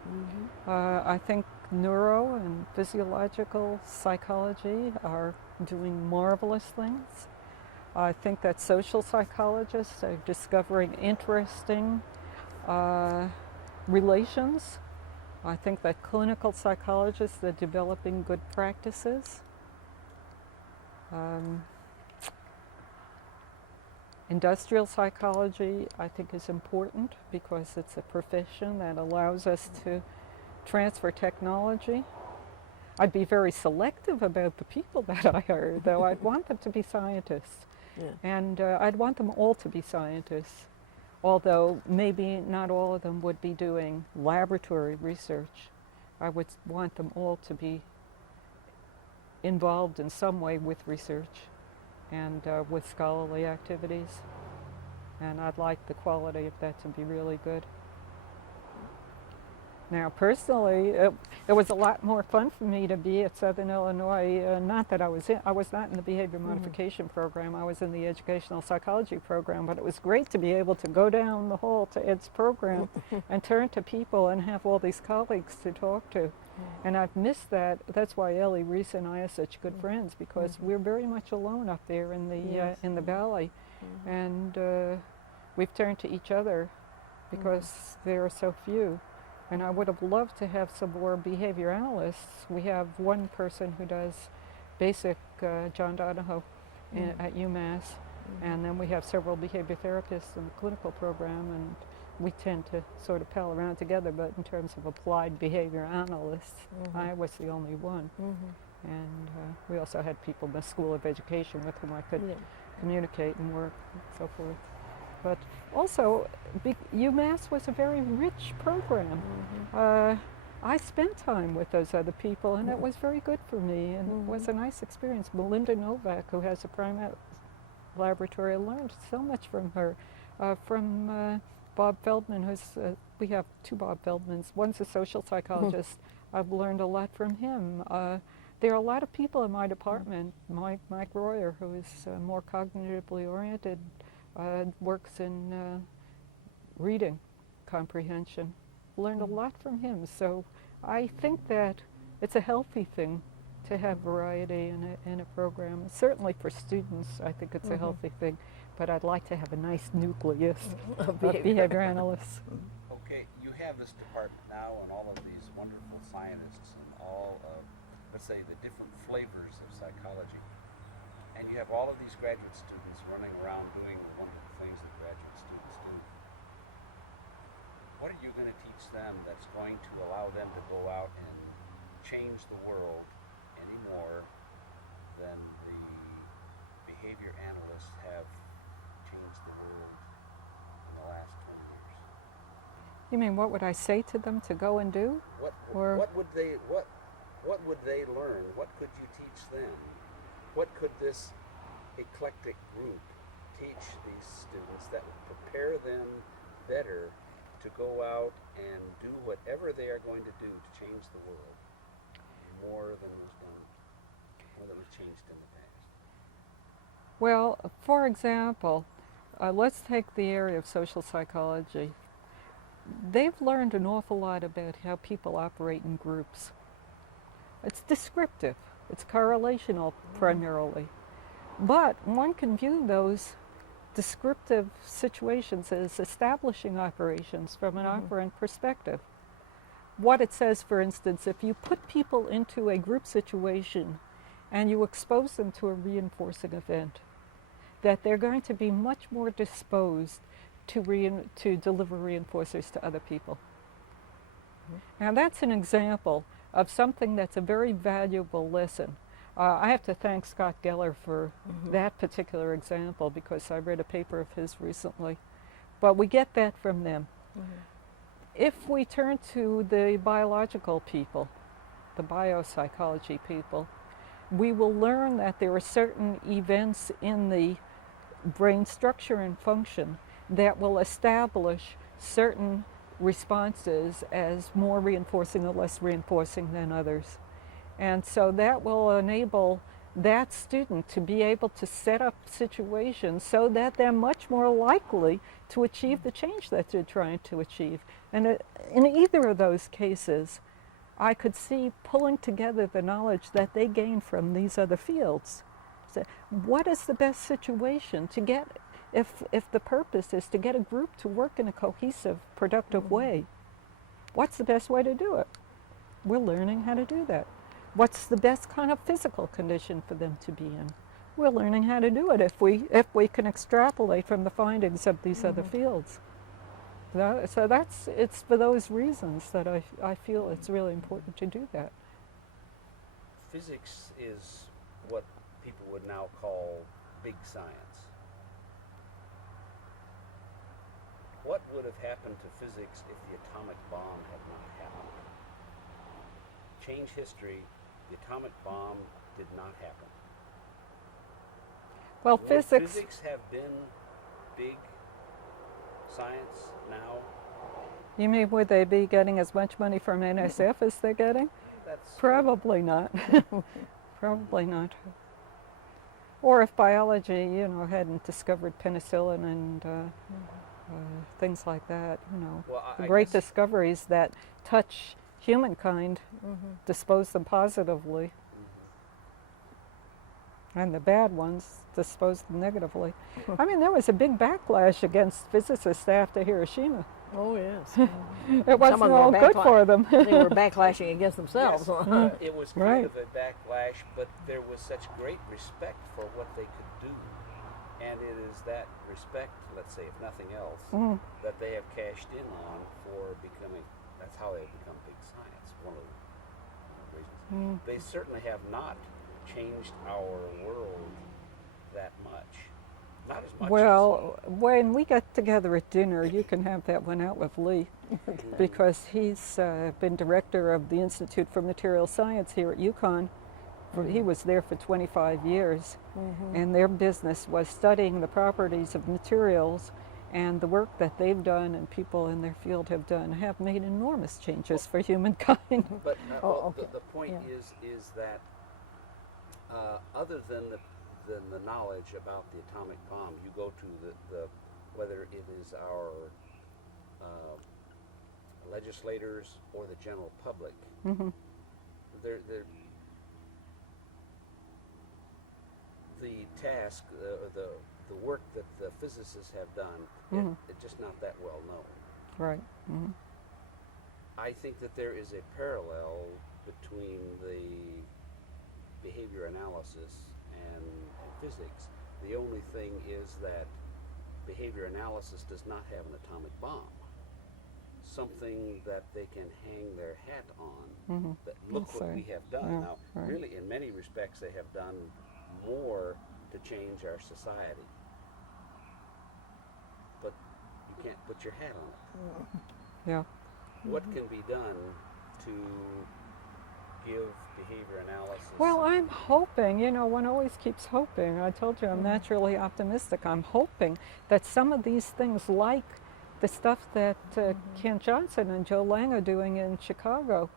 I think neuro and physiological psychology are doing marvelous things. I think that social psychologists are discovering interesting relations. I think that clinical psychologists are developing good practices. Industrial psychology, I think, is important because it's a profession that allows us to transfer technology. I'd be very selective about the people that I hire, though. I'd want them to be scientists. Yeah. And I'd want them all to be scientists, although maybe not all of them would be doing laboratory research. I would want them all to be involved in some way with research and with scholarly activities. And I'd like the quality of that to be really good. Now, personally, it was a lot more fun for me to be at Southern Illinois. Not that I was not in the behavior modification program. I was in the educational psychology program. But it was great to be able to go down the hall to Ed's program and turn to people and have all these colleagues to talk to. And I've missed that. That's why Ellie, Reese, and I are such good friends, because we're very much alone up there in the valley, and we've turned to each other because there are so few. And I would have loved to have some more behavior analysts. We have one person who does basic John Donahoe at UMass, and then we have several behavior therapists in the clinical program, and we tend to sort of pal around together, but in terms of applied behavior analysts, I was the only one. And we also had people in the School of Education with whom I could communicate and work and so forth. But also, UMass was a very rich program. I spent time with those other people, and it was very good for me, and it was a nice experience. Melinda Novak, who has a primate laboratory, I learned so much from her. From Bob Feldman, we have two Bob Feldmans. One's a social psychologist. I've learned a lot from him. There are a lot of people in my department. Mike Royer, who is more cognitively oriented, works in reading comprehension. Learned a lot from him. So I think that it's a healthy thing to have variety in a program. Certainly for students, I think it's a healthy thing. But I'd like to have a nice nucleus of behavior analysts. Okay, you have this department now and all of these wonderful scientists and all of, let's say, the different flavors of psychology. And you have all of these graduate students running around doing the wonderful things that graduate students do. What are you going to teach them that's going to allow them to go out and change the world any more than the behavior analysts have changed the world in the last 20 years? You mean, what would I say to them to go and do? What would they learn? What could you teach them? What could this eclectic group teach these students that would prepare them better to go out and do whatever they are going to do to change the world? more than was done, more than was changed in the past? Well, for example, let's take the area of social psychology. They've learned an awful lot about how people operate in groups. It's descriptive, it's correlational primarily. But one can view those descriptive situations as establishing operations from an operant perspective. What it says, for instance, if you put people into a group situation and you expose them to a reinforcing event, that they're going to be much more disposed to deliver reinforcers to other people. Now that's an example of something that's a very valuable lesson. I have to thank Scott Geller for that particular example because I read a paper of his recently. But we get that from them. If we turn to the biological people, the biopsychology people, we will learn that there are certain events in the brain structure and function that will establish certain responses as more reinforcing or less reinforcing than others. And so that will enable that student to be able to set up situations so that they're much more likely to achieve the change that they're trying to achieve. And in either of those cases, I could see pulling together the knowledge that they gain from these other fields. So what is the best situation to get, if the purpose is to get a group to work in a cohesive, productive way? What's the best way to do it? We're learning how to do that. What's the best kind of physical condition for them to be in? We're learning how to do it if we can extrapolate from the findings of these other fields. So it's for those reasons that I feel it's really important to do that. Physics is what people would now call big science. What would have happened to physics if the atomic bomb had not happened? Change history, the atomic bomb did not happen. Well, Would physics have been big science now? You mean would they be getting as much money from NSF as they're getting? That's Probably not. Probably not. Or if biology, hadn't discovered penicillin and things like that, Well, the I great guess- discoveries that touch humankind dispose them positively, and the bad ones dispose them negatively. I mean, there was a big backlash against physicists after Hiroshima. Oh, yes. It wasn't them were all good for them. They were backlashing against themselves. Yes, it was kind Right. of a backlash, but there was such great respect for what they could do. And it is that respect, let's say, if nothing else, that they have cashed in on for becoming, that's how they've become big science, one of the reasons. They certainly have not changed our world that much. Not as much Well, when we get together at dinner, you can have that one out with Lee, because he's been director of the Institute for Material Science here at UConn. He was there for 25 years, and their business was studying the properties of materials, and the work that they've done and people in their field have done have made enormous changes for humankind. But okay. the point is that other than the knowledge about the atomic bomb, you go to the whether it is our legislators or the general public. They're the task, the work that the physicists have done, it's just not that well known. Right. I think that there is a parallel between the behavior analysis and physics. The only thing is that behavior analysis does not have an atomic bomb. Something that they can hang their hat on. That look That's what right. we have done. Yeah, Now, right. really, in many respects, they have done more to change our society. But you can't put your hat on it. Yeah. What can be done to give behavior analysis? Well, I'm hoping, one always keeps hoping. I told you I'm naturally optimistic. I'm hoping that some of these things, like the stuff that Ken Johnson and Joe Lang are doing in Chicago,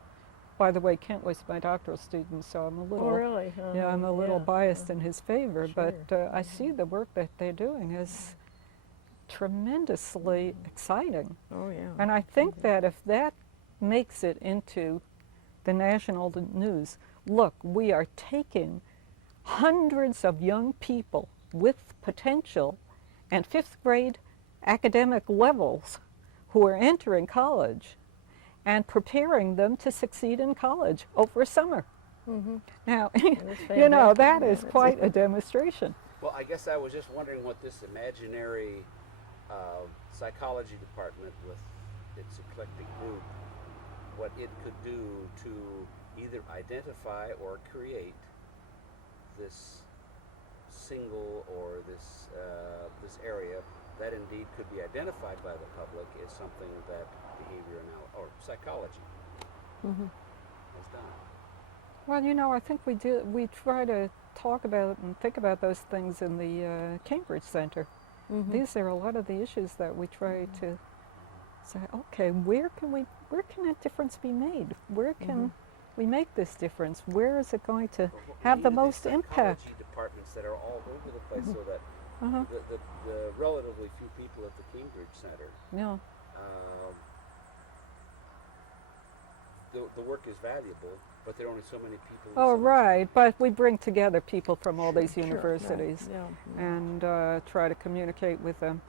by the way, Kent was my doctoral student, so I'm a little, Oh, really? yeah, I'm a little Yeah. biased in his favor, but Sure. I see the work that they're doing is tremendously exciting. Oh, yeah. And I think that if that makes it into the national news, look, we are taking hundreds of young people with potential and fifth grade academic levels who are entering college and preparing them to succeed in college over summer. Now, you know, that is quite a demonstration. Well, I guess I was just wondering what this imaginary psychology department with its eclectic group, what it could do to either identify or create this single or this area that indeed could be identified by the public is something that behavior or psychology has done. Well, you know, I think we try to talk about and think about those things in the Cambridge Center. These are a lot of the issues that we try to say, okay, where can that difference be made? Where can we make this difference? Where is it going to have the most impact? Psychology departments that are all over the place, so that the relatively few people at the Cambridge Center, Yeah. the work is valuable, but there are only so many people. Oh, right. But we bring together people from all these Sure. universities Yeah. and try to communicate with them.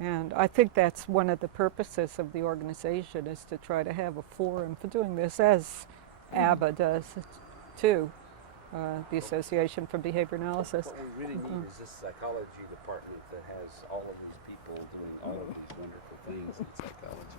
And I think that's one of the purposes of the organization, is to try to have a forum for doing this, as ABBA does too, the Association for Behavior Analysis. What we really need is this psychology department that has all of these people doing all of these wonderful things in psychology.